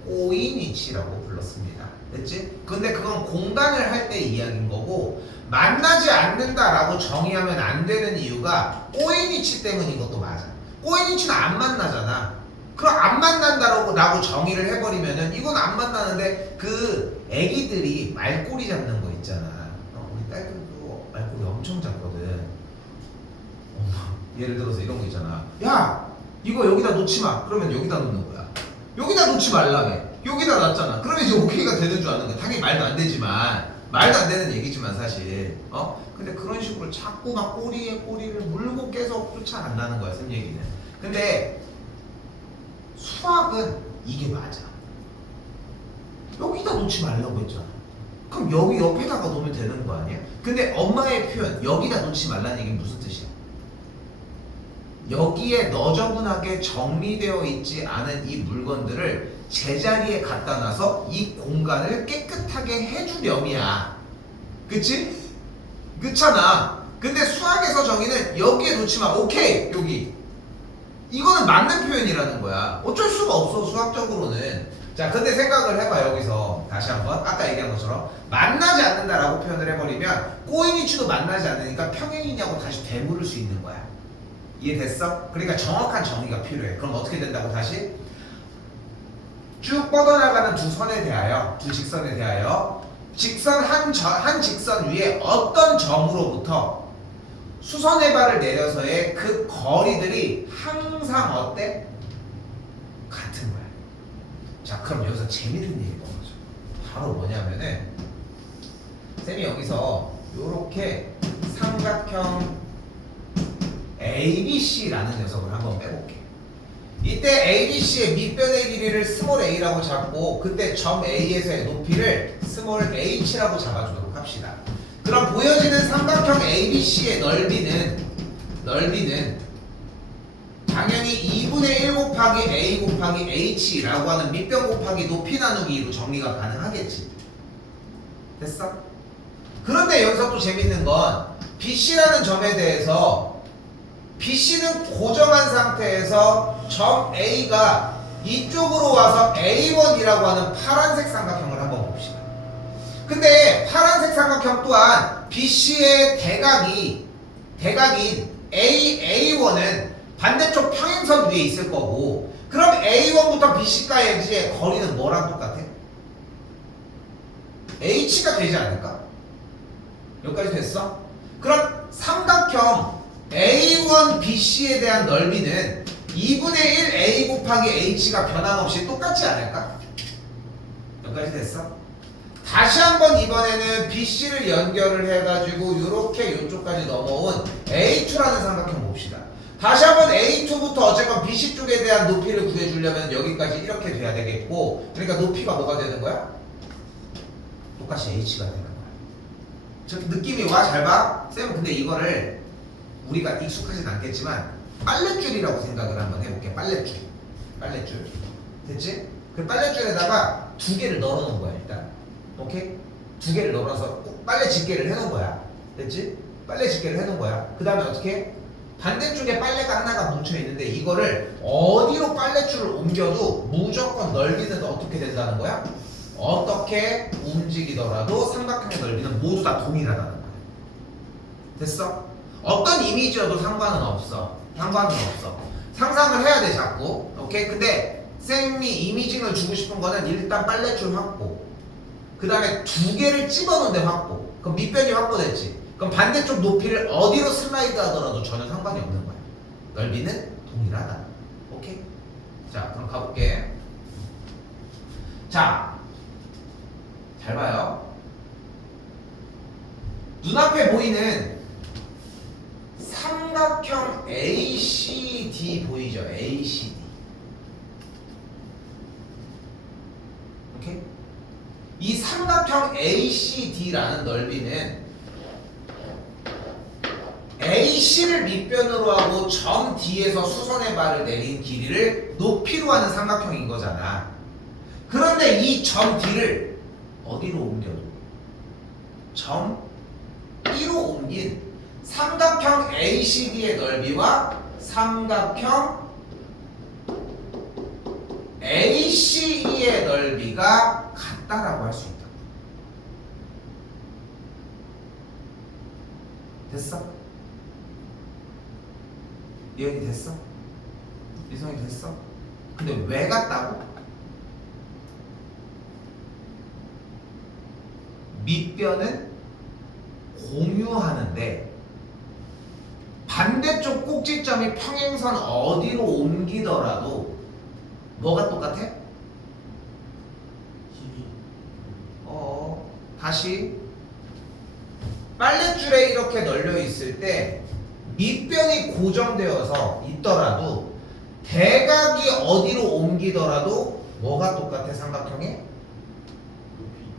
꼬인 위치라고 불렀습니다. 됐지? 근데 그건 공간을 할 때 이야기인 거고, 만나지 않는다라고 정의하면 안 되는 이유가 꼬인 위치 때문인 것도 맞아. 꼬인 위치는 안 만나잖아. 그럼 안 만난다라고 정의를 해버리면은 이건 안 만나는데, 그 애기들이 말꼬리 잡는 거 있잖아. 우리 딸들도 말꼬리 엄청 잡거든. 예를 들어서 이런 거 있잖아. 야, 이거 여기다 놓지 마. 그러면 여기다 놓는 거야. 여기다 놓지 말라며. 여기다 놨잖아. 그러면 이제 오케이가 되는 줄 아는 거야. 당연히 말도 안 되지만, 말도 안 되는 얘기지만 사실. 근데 그런 식으로 자꾸 막 꼬리에 꼬리를 물고 계속 쫓아간다는 거야, 쌤 얘기는. 근데 수학은 이게 맞아. 여기다 놓지 말라고 했잖아. 그럼 여기 옆에다가 놓으면 되는 거 아니야? 근데 엄마의 표현, 여기다 놓지 말라는 얘기는 무슨 뜻이야? 여기에 너저분하게 정리되어 있지 않은 이 물건들을 제자리에 갖다 놔서 이 공간을 깨끗하게 해주렴이야. 그치? 그렇잖아. 근데 수학에서 정의는 여기에 놓지 마. 오케이, 여기. 이거는 맞는 표현이라는 거야. 어쩔 수가 없어, 수학적으로는. 자, 근데 생각을 해봐, 여기서. 다시 한번. 아까 얘기한 것처럼. 만나지 않는다라고 표현을 해버리면 꼬인 위치도 만나지 않으니까 평행이냐고 다시 되물을 수 있는 거야. 이해됐어? 그러니까 정확한 정의가 필요해. 그럼 어떻게 된다고 다시? 쭉 뻗어나가는 두 선에 대하여, 두 직선에 대하여 직선 한 직선 위에 어떤 점으로부터 수선의 발을 내려서의 그 거리들이 항상 어때? 같은 거야. 자, 그럼 여기서 재밌는 얘기가 나오죠. 바로 뭐냐면은 쌤이 여기서 요렇게 삼각형 ABC라는 녀석을 한번 빼볼게. 이때 ABC의 밑변의 길이를 스몰 a라고 잡고, 그때 점 A에서의 높이를 스몰 h라고 잡아주도록 합시다. 그럼 보여지는 삼각형 ABC의 넓이는 당연히 2분의 1 곱하기 A 곱하기 H라고 하는 밑변 곱하기 높이 나누기로 정리가 가능하겠지. 됐어? 그런데 여기서 또 재밌는 건 BC라는 점에 대해서 BC는 고정한 상태에서 점 A가 이쪽으로 와서 A1이라고 하는 파란색 삼각형을 한번 봅시다. 근데 파란색 삼각형 또한 BC의 대각인 A1은 반대쪽 평행선 위에 있을 거고, 그럼 A1부터 BC까지의 거리는 뭐랑 똑같아? H가 되지 않을까? 여기까지 됐어? 그럼 삼각형 A1 BC에 대한 넓이는 2분의 1 A 곱하기 H가 변함없이 똑같지 않을까? 여기까지 됐어? 다시 한번 이번에는 BC를 연결을 해가지고 이렇게 이쪽까지 넘어온 A2라는 삼각형 봅시다. 다시 한번 A2부터 어쨌건 BC 쪽에 대한 높이를 구해주려면 여기까지 이렇게 돼야 되겠고, 그러니까 높이가 뭐가 되는 거야? 똑같이 H가 되는 거야. 저 느낌이 와? 잘 봐? 쌤은 근데 이거를 우리가 익숙하진 않겠지만 빨랫줄이라고 생각을 한번 해볼게. 빨랫줄. 됐지? 그 빨랫줄에다가 두 개를 널어놓은 거야 일단. 오케이? 두 개를 널어서 빨래 집게를 해놓은 거야. 됐지? 빨래 집게를 해놓은 거야. 그 다음에 어떻게? 반대쪽에 빨래가 하나가 뭉쳐있는데 이거를 어디로 빨랫줄을 옮겨도 무조건 넓이는 어떻게 된다는 거야? 어떻게 움직이더라도 삼각형의 넓이는 모두 다 동일하다는 거야. 됐어? 어떤 이미지여도 상관은 없어. 상관은 없어. 상상을 해야 돼 자꾸. 오케이? 근데 쌤이 이미징을 주고 싶은 거는 일단 빨랫줄 확보, 그 다음에 두 개를 집어넣는데 확보. 그럼 밑변이 확보됐지. 그럼 반대쪽 높이를 어디로 슬라이드 하더라도 전혀 상관이 없는 거야. 넓이는 동일하다. 오케이? 자, 그럼 가볼게. 자, 잘 봐요. 눈앞에 보이는 삼각형 ACD 보이죠? ACD. 오케이? 이 삼각형 ACD라는 넓이는 AC를 밑변으로 하고 점 D에서 수선의 발을 내린 길이를 높이로 하는 삼각형인 거잖아. 그런데 이 점 D를 어디로 옮겨도 점 E로 옮긴 삼각형 ACD의 넓이와 삼각형 ACE의 넓이가 같다라고 할 수 있다. 됐어? 이해이 됐어? 이성이 됐어? 근데 왜 같다고? 밑변은 공유하는데 반대쪽 꼭지점이 평행선 어디로 옮기더라도 뭐가 똑같아? 길이. 다시 빨랫줄에 이렇게 널려 있을 때 밑변이 고정되어서 있더라도 대각이 어디로 옮기더라도 뭐가 똑같아? 삼각형의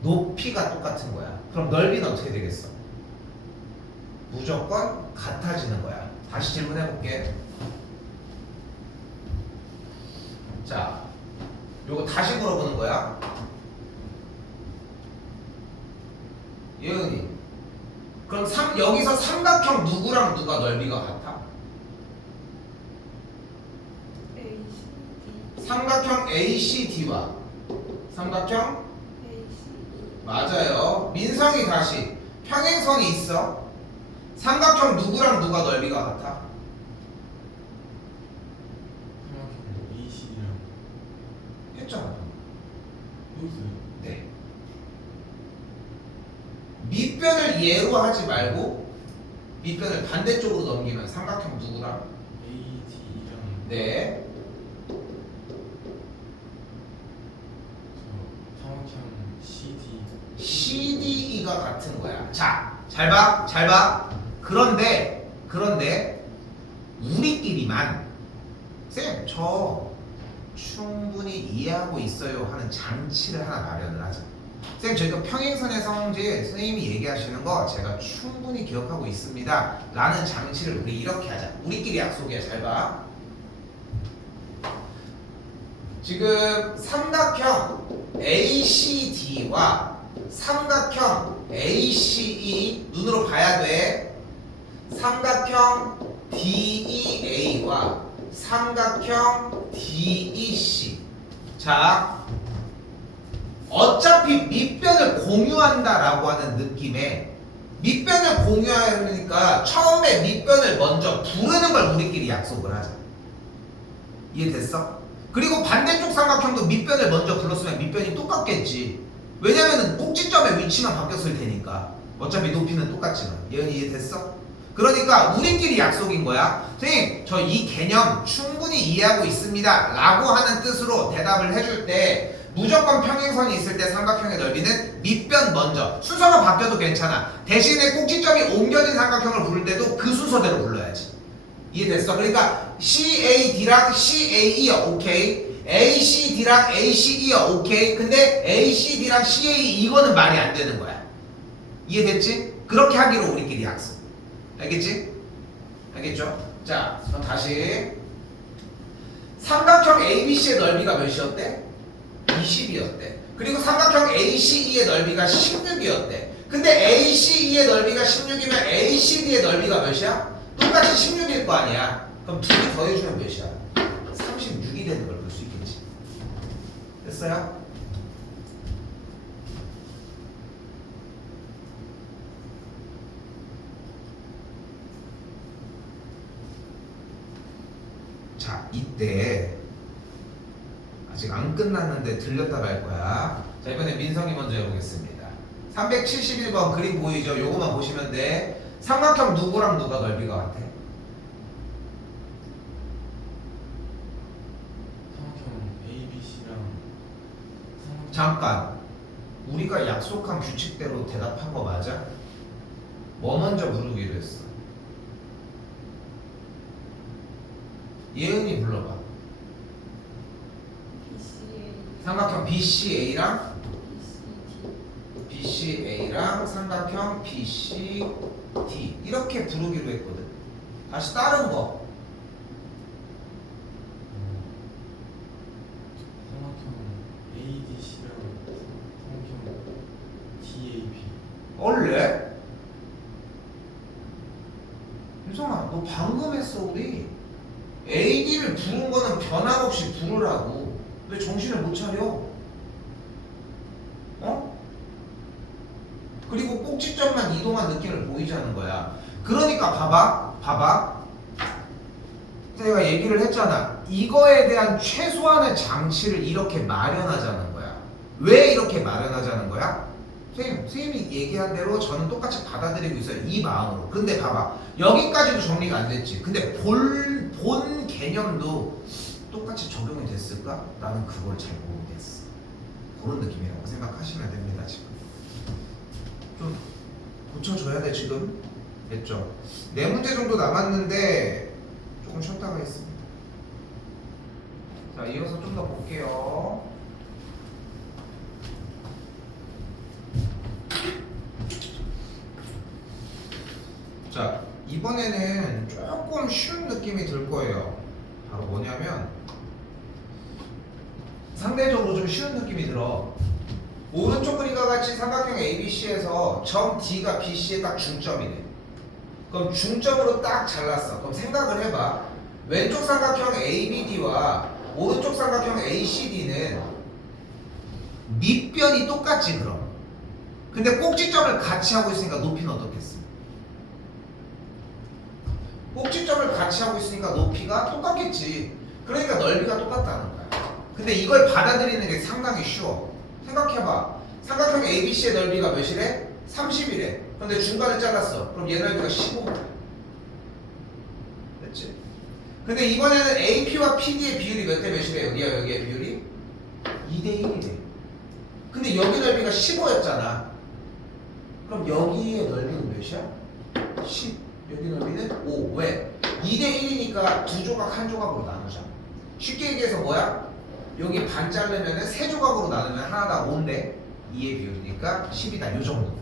높이가 똑같은 거야. 그럼 넓이는 어떻게 되겠어? 무조건 같아지는 거야. 다시 질문해 볼게. 자, 요거 다시 물어보는 거야. 예은이, 그럼 여기서 삼각형 누구랑 누가 넓이가 같아? ACD. 삼각형 ACD와 삼각형 ACE. 맞아요. 민성이 다시 평행선이 있어. 삼각형 누구랑 누가 넓이가 같아? 삼각형 AC랑 했잖아. 여기서요. 네. 밑변을 예로 하지 말고 밑변을 반대쪽으로 넘기면 삼각형 누구랑? AD랑 네. 저 삼각형 CD. CDE가 같은 거야. 자, 잘 봐, 잘 봐. 그런데 우리끼리만 쌤, 저 충분히 이해하고 있어요 하는 장치를 하나 마련을 하자. 쌤, 저희가 평행선의 성질 선생님이 얘기하시는 거 제가 충분히 기억하고 있습니다 라는 장치를 우리 이렇게 하자. 우리끼리 약속이야. 잘 봐. 지금 삼각형 ACD와 삼각형 ACE 눈으로 봐야 돼. 삼각형 DEA와 삼각형 DEC. 자, 어차피 밑변을 공유한다라고 하는 느낌에 밑변을 공유하니까 처음에 밑변을 먼저 부르는 걸 우리끼리 약속을 하자. 이해됐어? 그리고 반대쪽 삼각형도 밑변을 먼저 불렀으면 밑변이 똑같겠지. 왜냐면은 꼭지점의 위치만 바뀌었을 테니까. 어차피 높이는 똑같지만. 예은이 이해됐어? 그러니까 우리끼리 약속인 거야. 선생님, 저 이 개념 충분히 이해하고 있습니다 라고 하는 뜻으로 대답을 해줄 때 무조건 평행선이 있을 때 삼각형의 넓이는 밑변 먼저. 순서가 바뀌어도 괜찮아. 대신에 꼭지점이 옮겨진 삼각형을 부를 때도 그 순서대로 불러야지. 이해됐어? 그러니까 CAD랑 CAE야. 오케이. ACD랑 ACE야. 오케이. 근데 ACD랑 CAE 이거는 말이 안 되는 거야. 이해됐지? 그렇게 하기로 우리끼리 약속. 알겠지? 알겠죠? 자, 그럼 다시 삼각형 ABC의 넓이가 몇이었대? 20이었대. 그리고 삼각형 ACE의 넓이가 16이었대. 근데 ACE의 넓이가 16이면 ACD의 넓이가 몇이야? 똑같이 16일 거 아니야. 그럼 두 개 더해주면 몇이야? 36이 되는 걸 볼 수 있겠지. 됐어요? 이때 아직 안 끝났는데 들렸다 갈 거야. 자, 이번에 민성이 먼저 해보겠습니다. 371번 그림 보이죠? 요거만 보시면 돼. 삼각형 누구랑 누가 넓이가 같아? 삼각형 ABC랑 삼각형 잠깐. 우리가 약속한 규칙대로 대답한 거 맞아? 뭐 먼저 부르기로 했어? 예은이 불러봐. BCA 삼각형 BCA랑 BCD BCA랑 삼각형 BCD 이렇게 부르기로 했거든. 다시 다른 거. 삼각형 ADC랑 삼각형 DAB. 원래? 윤성아, 너 방금 했어 우리. AD를 부른 거는 변함없이 부르라고. 왜 정신을 못 차려? 어? 그리고 꼭지점만 이동한 느낌을 보이자는 거야. 그러니까 봐봐. 내가 얘기를 했잖아. 이거에 대한 최소한의 장치를 이렇게 마련하자는 거야. 왜 이렇게 마련하자는 거야? 선생님이 얘기한 대로 저는 똑같이 받아들이고 있어요. 이 마음으로. 근데 봐봐. 여기까지도 정리가 안 됐지. 근데 본 개념도 똑같이 적용이 됐을까? 나는 그걸 잘 모르겠어. 그런 느낌이라고 생각하시면 됩니다. 지금 좀 고쳐줘야 돼. 지금 됐죠? 네 문제 정도 남았는데 조금 쉬었다가 했습니다. 자, 이어서 좀 더 볼게요. 자, 이번에는 조금 쉬운 느낌이 들 거예요. 바로 뭐냐면 상대적으로 좀 쉬운 느낌이 들어. 오른쪽 그림과 같이 삼각형 ABC에서 점 D가 BC에 딱 중점이네. 그럼 중점으로 딱 잘랐어. 그럼 생각을 해봐. 왼쪽 삼각형 ABD와 오른쪽 삼각형 ACD는 밑변이 똑같지 그럼. 근데 꼭지점을 같이 하고 있으니까 높이는 어떻겠어? 꼭지점을 같이 하고 있으니까 높이가 똑같겠지. 그러니까 넓이가 똑같다는 거야. 근데 이걸 받아들이는 게 상당히 쉬워. 생각해봐. 삼각형 ABC의 넓이가 몇이래? 30이래. 그런데 중간을 잘랐어. 그럼 얘 넓이가 15. 됐지? 근데 이번에는 AP와 PD의 비율이 몇 대 몇이래? 여기의 비율이? 2대 1이래. 근데 여기 넓이가 15였잖아. 그럼 여기의 넓이는 몇이야? 10. 여기 넓이는 5. 왜? 2대 1이니까 두 조각 한 조각으로 나누자. 쉽게 얘기해서 뭐야? 여기 반 자르면은 세 조각으로 나누면 하나당 5인데 2의 비율이니까 10이다. 요 정도.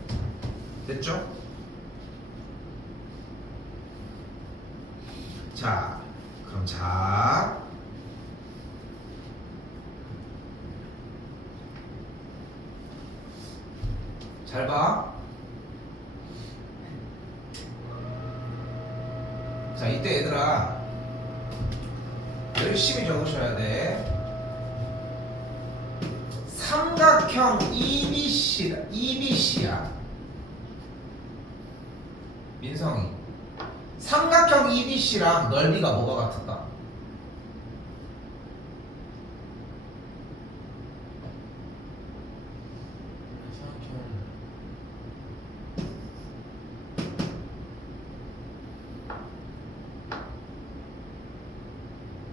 됐죠? 자, 그럼 자. 잘 봐. 자, 이때 얘들아 열심히 적으셔야 돼. 삼각형 EBC야. 민성이. 삼각형 EBC랑 넓이가 뭐가 같을까?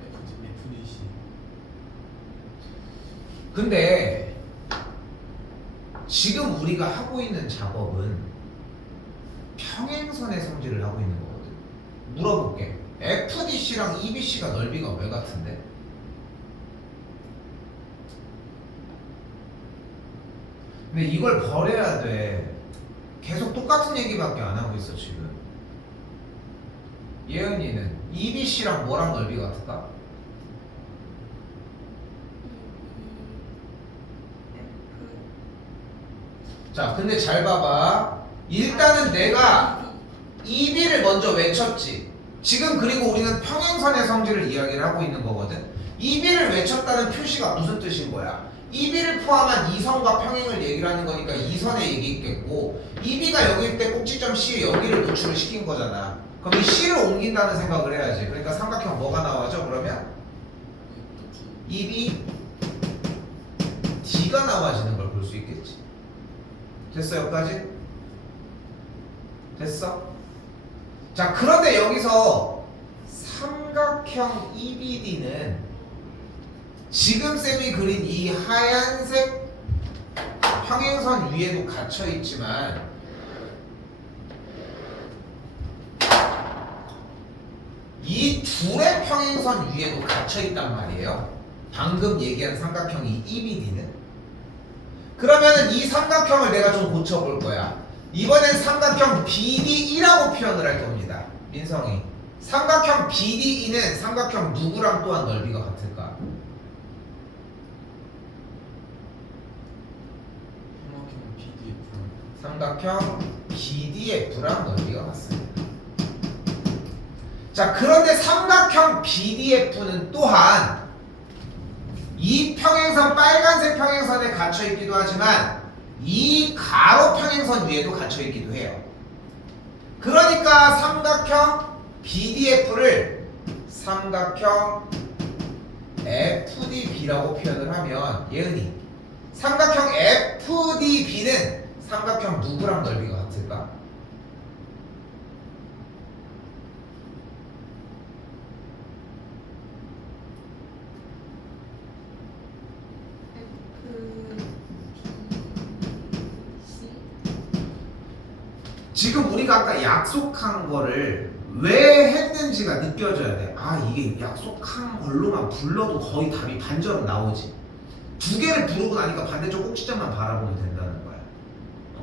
삼각형 FDC. 근데 지금 우리가 하고 있는 작업은 평행선의 성질을 하고 있는 거거든. 물어볼게. FDC랑 EBC가 넓이가 왜 같은데? 근데 이걸 버려야 돼. 계속 똑같은 얘기밖에 안 하고 있어 지금. 예은이는 EBC랑 뭐랑 넓이 같을까? 자, 근데 잘 봐봐. 일단은 내가 EB를 먼저 외쳤지. 지금 그리고 우리는 평행선의 성질을 이야기를 하고 있는 거거든. EB를 외쳤다는 표시가 무슨 뜻인 거야? EB를 포함한 이선과 평행을 얘기를 하는 거니까 이선의 얘기 있겠고, EB가 여기일 때 꼭지점 C에 여기를 노출을 시킨 거잖아. 그럼 이 C를 옮긴다는 생각을 해야지. 그러니까 삼각형 뭐가 나와죠? 그러면 EB D가 나와지는 걸 볼 수 있겠지. 됐어 여기까지? 됐어? 자 그런데 여기서 삼각형 EBD는 지금 쌤이 그린 이 하얀색 평행선 위에도 갇혀 있지만 이 둘의 평행선 위에도 갇혀 있단 말이에요. 방금 얘기한 삼각형이 EBD는. 그러면은 이 삼각형을 내가 좀 고쳐볼 거야. 이번엔 삼각형 BDE라고 표현을 할 겁니다. 민성이. 삼각형 BDE는 삼각형 누구랑 또한 넓이가 같을까? 삼각형 BDF랑 넓이가 같습니다. 자, 그런데 삼각형 BDF는 또한 이 평행선 빨간색 평행선에 갇혀 있기도 하지만 이 가로 평행선 위에도 갇혀 있기도 해요. 그러니까 삼각형 BDF를 삼각형 FDB라고 표현을 하면 예은이 삼각형 FDB는 삼각형 누구랑 넓이가 같을까? 지금 우리가 아까 약속한 거를 왜 했는지가 느껴져야 돼. 아 이게 약속한 걸로만 불러도 거의 답이 반절은 나오지. 두 개를 부르고 나니까 반대쪽 꼭지점만 바라보면 된다는 거야.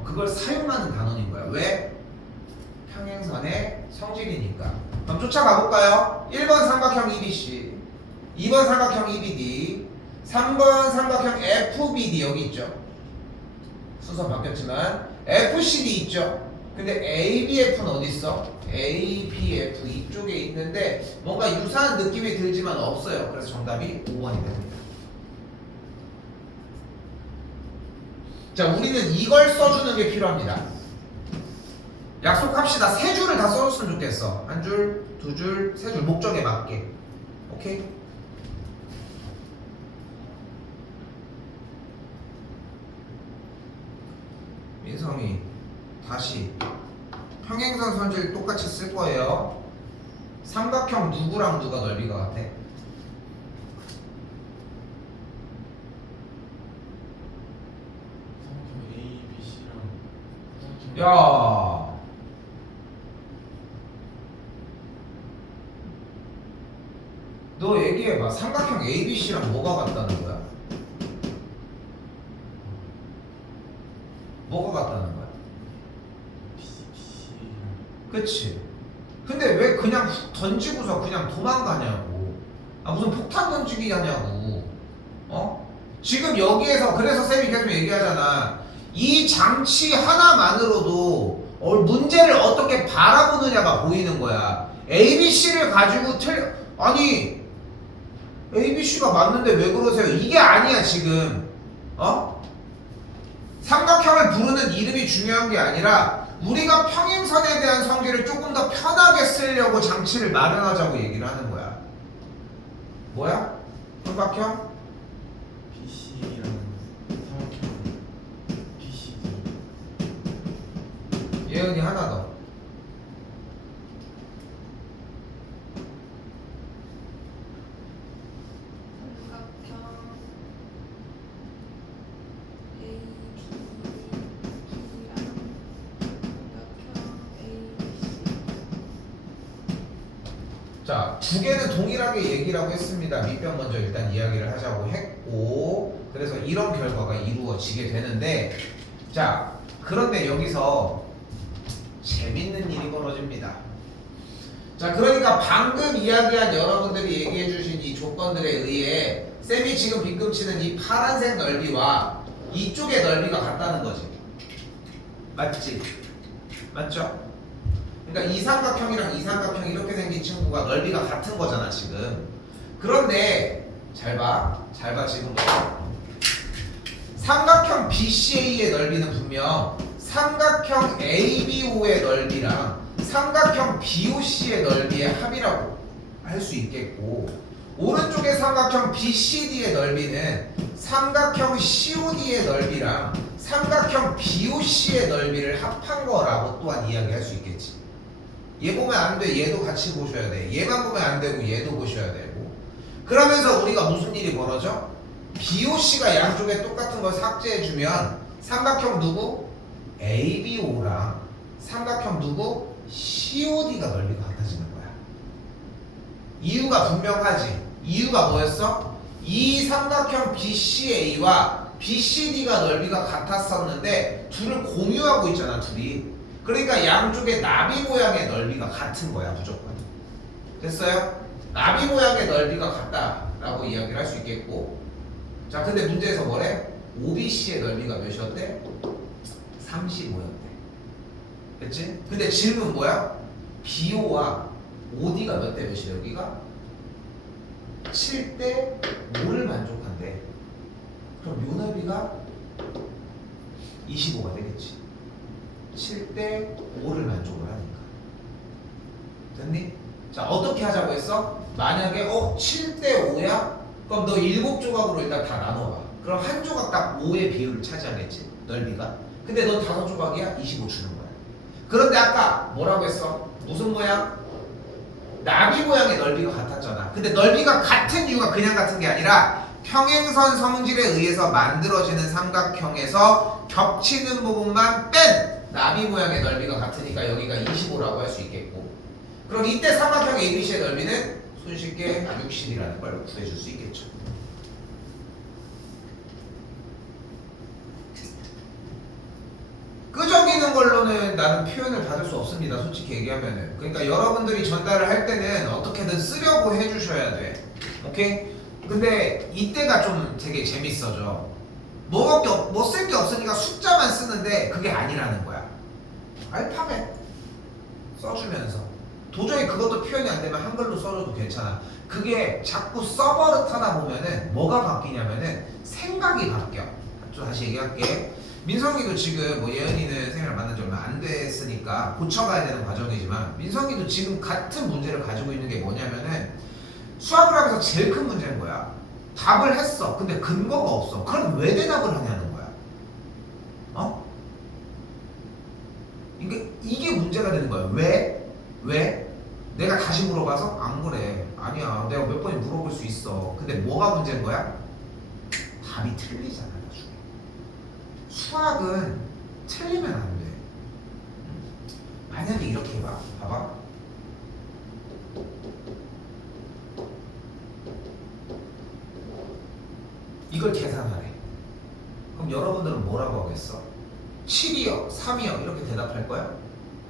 그걸 사용하는 단원인 거야. 왜? 평행선의 성질이니까. 그럼 쫓아가 볼까요? 1번 삼각형 EBC, 2번 삼각형 EBD, 3번 삼각형 FBD 여기 있죠. 순서 바뀌었지만 FCD 있죠. 근데 ABF는 어디 있어? ABF 이쪽에 있는데 뭔가 유사한 느낌이 들지만 없어요. 그래서 정답이 5번이 됩니다. 자, 우리는 이걸 써주는 게 필요합니다. 약속합시다. 세 줄을 다 써줬으면 좋겠어. 한 줄, 두 줄, 세 줄. 목적에 맞게. 오케이? 민성이 다시 평행선 선질 똑같이 쓸 거예요. 삼각형 누구랑 누가 넓이가 같아? 야, 너 얘기해봐. 삼각형 ABC랑 뭐가 같다는 거야? 뭐가 같다는 거야? 그치? 근데 왜 그냥 훅 던지고서 그냥 도망가냐고. 아 무슨 폭탄 던지기 하냐고. 어? 지금 여기에서 그래서 쌤이 계속 얘기하잖아. 이 장치 하나만으로도 문제를 어떻게 바라보느냐가 보이는 거야. ABC를 가지고 아니 ABC가 맞는데 왜 그러세요? 이게 아니야 지금. 어? 삼각형을 부르는 이름이 중요한 게 아니라 우리가 평행선에 대한 성질을 조금 더 편하게 쓰려고 장치를 마련하자고 얘기를 하는 거야. 뭐야? 삼각형? BC라는 삼각형 BCD. 예은이 하나 더. 자, 두 개는 동일하게 얘기를 하고 했습니다. 밑변 먼저 일단 이야기를 하자고 했고, 그래서 이런 결과가 이루어지게 되는데, 자, 그런데 여기서 재밌는 일이 벌어집니다. 자, 그러니까 방금 이야기한 여러분들이 얘기해 주신 이 조건들에 의해 쌤이 지금 빗금치는 이 파란색 넓이와 이쪽의 넓이가 같다는 거지. 맞지? 맞죠? 그러니까 이 삼각형이랑 이 삼각형이 이렇게 생긴 친구가 넓이가 같은 거잖아 지금. 그런데 잘 봐 지금부터. 삼각형 BCA의 넓이는 분명 삼각형 ABO의 넓이랑 삼각형 BOC의 넓이의 합이라고 할 수 있겠고, 오른쪽의 삼각형 BCD의 넓이는 삼각형 COD의 넓이랑 삼각형 BOC의 넓이를 합한 거라고 또한 이야기할 수 있겠지. 얘 보면 안 돼. 얘도 같이 보셔야 돼. 얘만 보면 안 되고 얘도 보셔야 되고. 그러면서 우리가 무슨 일이 벌어져? BOC가 양쪽에 똑같은 걸 삭제해주면 삼각형 누구? ABO랑 삼각형 누구? COD가 넓이가 같아지는 거야. 이유가 분명하지. 이유가 뭐였어? 이 삼각형 BCA와 BCD가 넓이가 같았었는데 둘을 공유하고 있잖아, 둘이. 그러니까 양쪽의 나비 모양의 넓이가 같은 거야, 무조건. 됐어요? 나비 모양의 넓이가 같다라고 이야기를 할 수 있겠고. 자, 근데 문제에서 뭐래? OBC의 넓이가 몇이었대? 35였대. 됐지? 근데 질문 뭐야? BO와 OD가 몇 대 몇이래, 여기가? 7대 5를 만족한대. 그럼 요 넓이가 25가 되겠지. 7대 5를 만족을 하니까. 됐니? 자, 어떻게 하자고 했어? 만약에 7대 5야? 그럼 너 7조각으로 일단 다 나눠봐. 그럼 한 조각 딱 5의 비율을 차지하겠지, 넓이가. 근데 넌 5조각이야? 25 주는 거야. 그런데 아까 뭐라고 했어? 무슨 모양? 나비 모양의 넓이가 같았잖아. 근데 넓이가 같은 이유가 그냥 같은 게 아니라 평행선 성질에 의해서 만들어지는 삼각형에서 겹치는 부분만 뺀 나비 모양의 넓이가 같으니까 여기가 25라고 할 수 있겠고. 그럼 이때 삼각형 ABC의 넓이는 손쉽게 60이라는 걸 구해줄 수 있겠죠. 끄적이는 걸로는 나는 표현을 받을 수 없습니다, 솔직히 얘기하면은. 그러니까 여러분들이 전달을 할 때는 어떻게든 쓰려고 해주셔야 돼. 오케이? 근데 이때가 좀 되게 재밌어져. 뭐 쓸 게 없으니까 숫자만 쓰는데 그게 아니라는 거야. 알파벳 써주면서 도저히 그것도 표현이 안 되면 한글로 써줘도 괜찮아. 그게 자꾸 써버릇하다 보면은 뭐가 바뀌냐면은 생각이 바뀌어. 좀 다시 얘기할게. 민성이도 지금 뭐 예은이는 생일을 만난 지 얼마 안 됐으니까 고쳐가야 되는 과정이지만 민성이도 지금 같은 문제를 가지고 있는 게 뭐냐면은 수학을 하면서 제일 큰 문제인 거야. 답을 했어. 근데 근거가 없어. 그럼 왜 대답을 하냐는 거야. 어? 이게 문제가 되는 거야. 왜? 왜? 내가 다시 물어봐서 안 그래. 아니야. 내가 몇 번이 물어볼 수 있어. 근데 뭐가 문제인 거야? 답이 틀리잖아, 나중에. 수학은 틀리면 안 돼. 만약에 이렇게 해봐. 봐봐. 이걸 계산하래. 그럼 여러분들은 뭐라고 하겠어? 7이요, 3이요 이렇게 대답할 거야?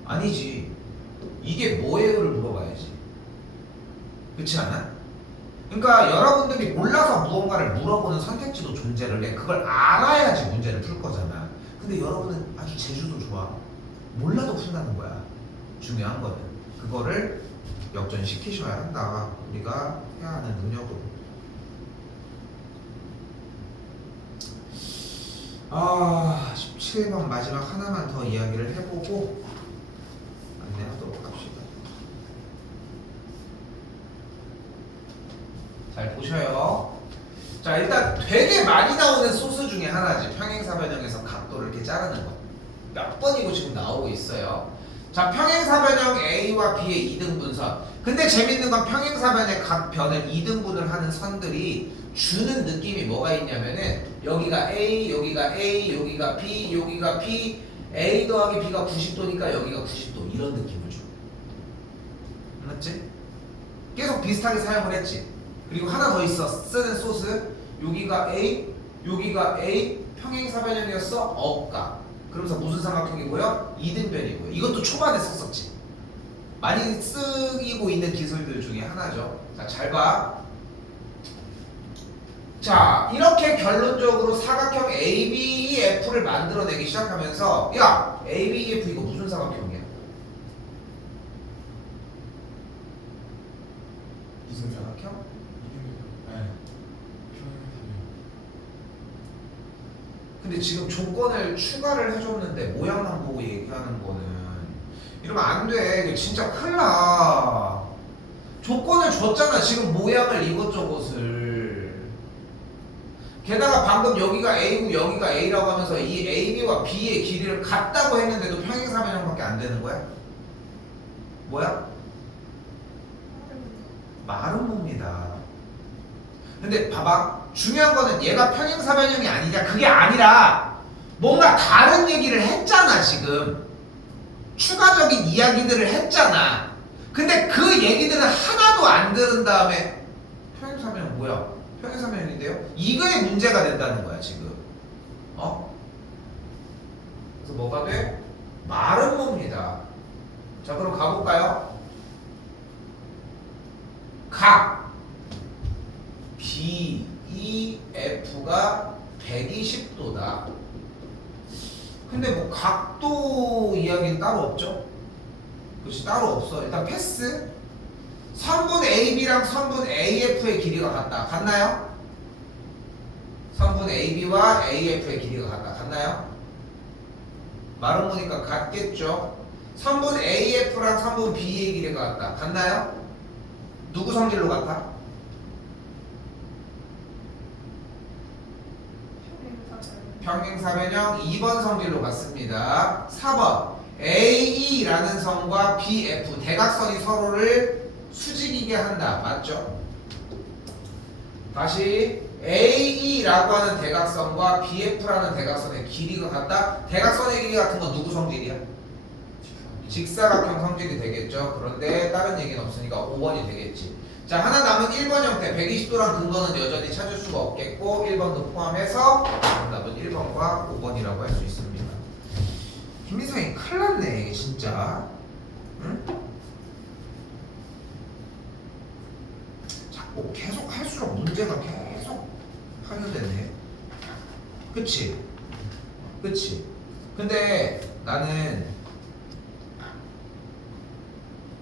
아니지. 이게 뭐예요를 물어봐야지. 그렇지 않아? 그러니까 여러분들이 몰라서 무언가를 물어보는 선택지도 존재를 해. 그걸 알아야지 문제를 풀 거잖아. 근데 여러분은 아주 재주도 좋아. 몰라도 푼다는 거야. 중요한 거는 그거를 역전시키셔야 한다. 우리가 해야 하는 능력으로. 17번 마지막 하나만 더 이야기를 해보고 안내하도록 합시다. 잘 보셔요. 자, 일단 되게 많이 나오는 소스 중에 하나지. 평행사변형에서 각도를 이렇게 자르는 거. 몇 번이고 지금 나오고 있어요. 자, 평행사변형 A와 B의 이등분선. 근데 재밌는 건 평행사변의 각 변을 이등분을 하는 선들이 주는 느낌이 뭐가 있냐면은 여기가 A, 여기가 A, 여기가 B, 여기가 B, A 더하기 B가 90도니까 여기가 90도 이런 느낌을 줘. 맞지? 계속 비슷하게 사용을 했지. 그리고 하나 더 있어. 쓰는 소스. 여기가 A, 여기가 A, 평행사변형이었어. 억각. 그러면서 무슨 삼각형이고요? 이등변이고요. 이것도 초반에 썼었지. 많이 쓰이고 있는 기술들 중에 하나죠. 자, 잘 봐. 자, 이렇게 결론적으로 사각형 ABEF를 만들어내기 시작하면서 야, ABEF 이거 무슨 사각형이야? 무슨 사각형? 네. 근데 지금 조건을 추가를 해줬는데 모양만 보고 얘기하는 거는 이러면 안 돼. 이거 진짜 큰일 나. 조건을 줬잖아. 지금 모양을 이것저것을. 게다가 방금 여기가 A고 여기가 A라고 하면서 이 AB와 B의 길이를 같다고 했는데도 평행사변형밖에 안 되는 거야? 뭐야? 마름모입니다. 근데 봐봐. 중요한 거는 얘가 평행사변형이 아니냐. 그게 아니라 뭔가 다른 얘기를 했잖아 지금. 추가적인 이야기들을 했잖아. 근데 그 얘기들은 하나도 안 들은 다음에 평행사변형 뭐야? 평행사변형인데요? 이거에 문제가 된다는 거야 지금. 그래서 뭐가 돼? 마름모입니다. 자 그럼 가볼까요? 각 BEF가 120도다. 근데 뭐 각도 이야기는 따로 없죠? 그렇지 따로 없어. 일단 패스. 선분 AB랑 선분 AF의 길이가 같다. 같나요? 선분 AB와 AF의 길이가 같다. 같나요? 말은 보니까 같겠죠? 선분 AF랑 선분 B의 길이가 같다. 같나요? 누구 성질로 같아? 평행사변형 2번 성질로 같습니다. 4번 AE라는 선과 BF 대각선이 서로를 수직이게 한다. 맞죠? 다시 AE라고 하는 대각선과 BF라는 대각선의 길이가 같다. 대각선의 길이 같은 건 누구 성질이야? 직사각형 성질이 되겠죠. 그런데 다른 얘기는 없으니까 5번이 되겠지. 자 하나 남은 1번 형태 120도란 근거는 여전히 찾을 수가 없겠고 1번도 포함해서 정답은 1번과 5번이라고 할 수 있습니다. 김민성이 큰일 났네 이게 진짜. 응? 자꾸 계속 할수록 문제가 계속 파견되네. 그치? 그치? 근데 나는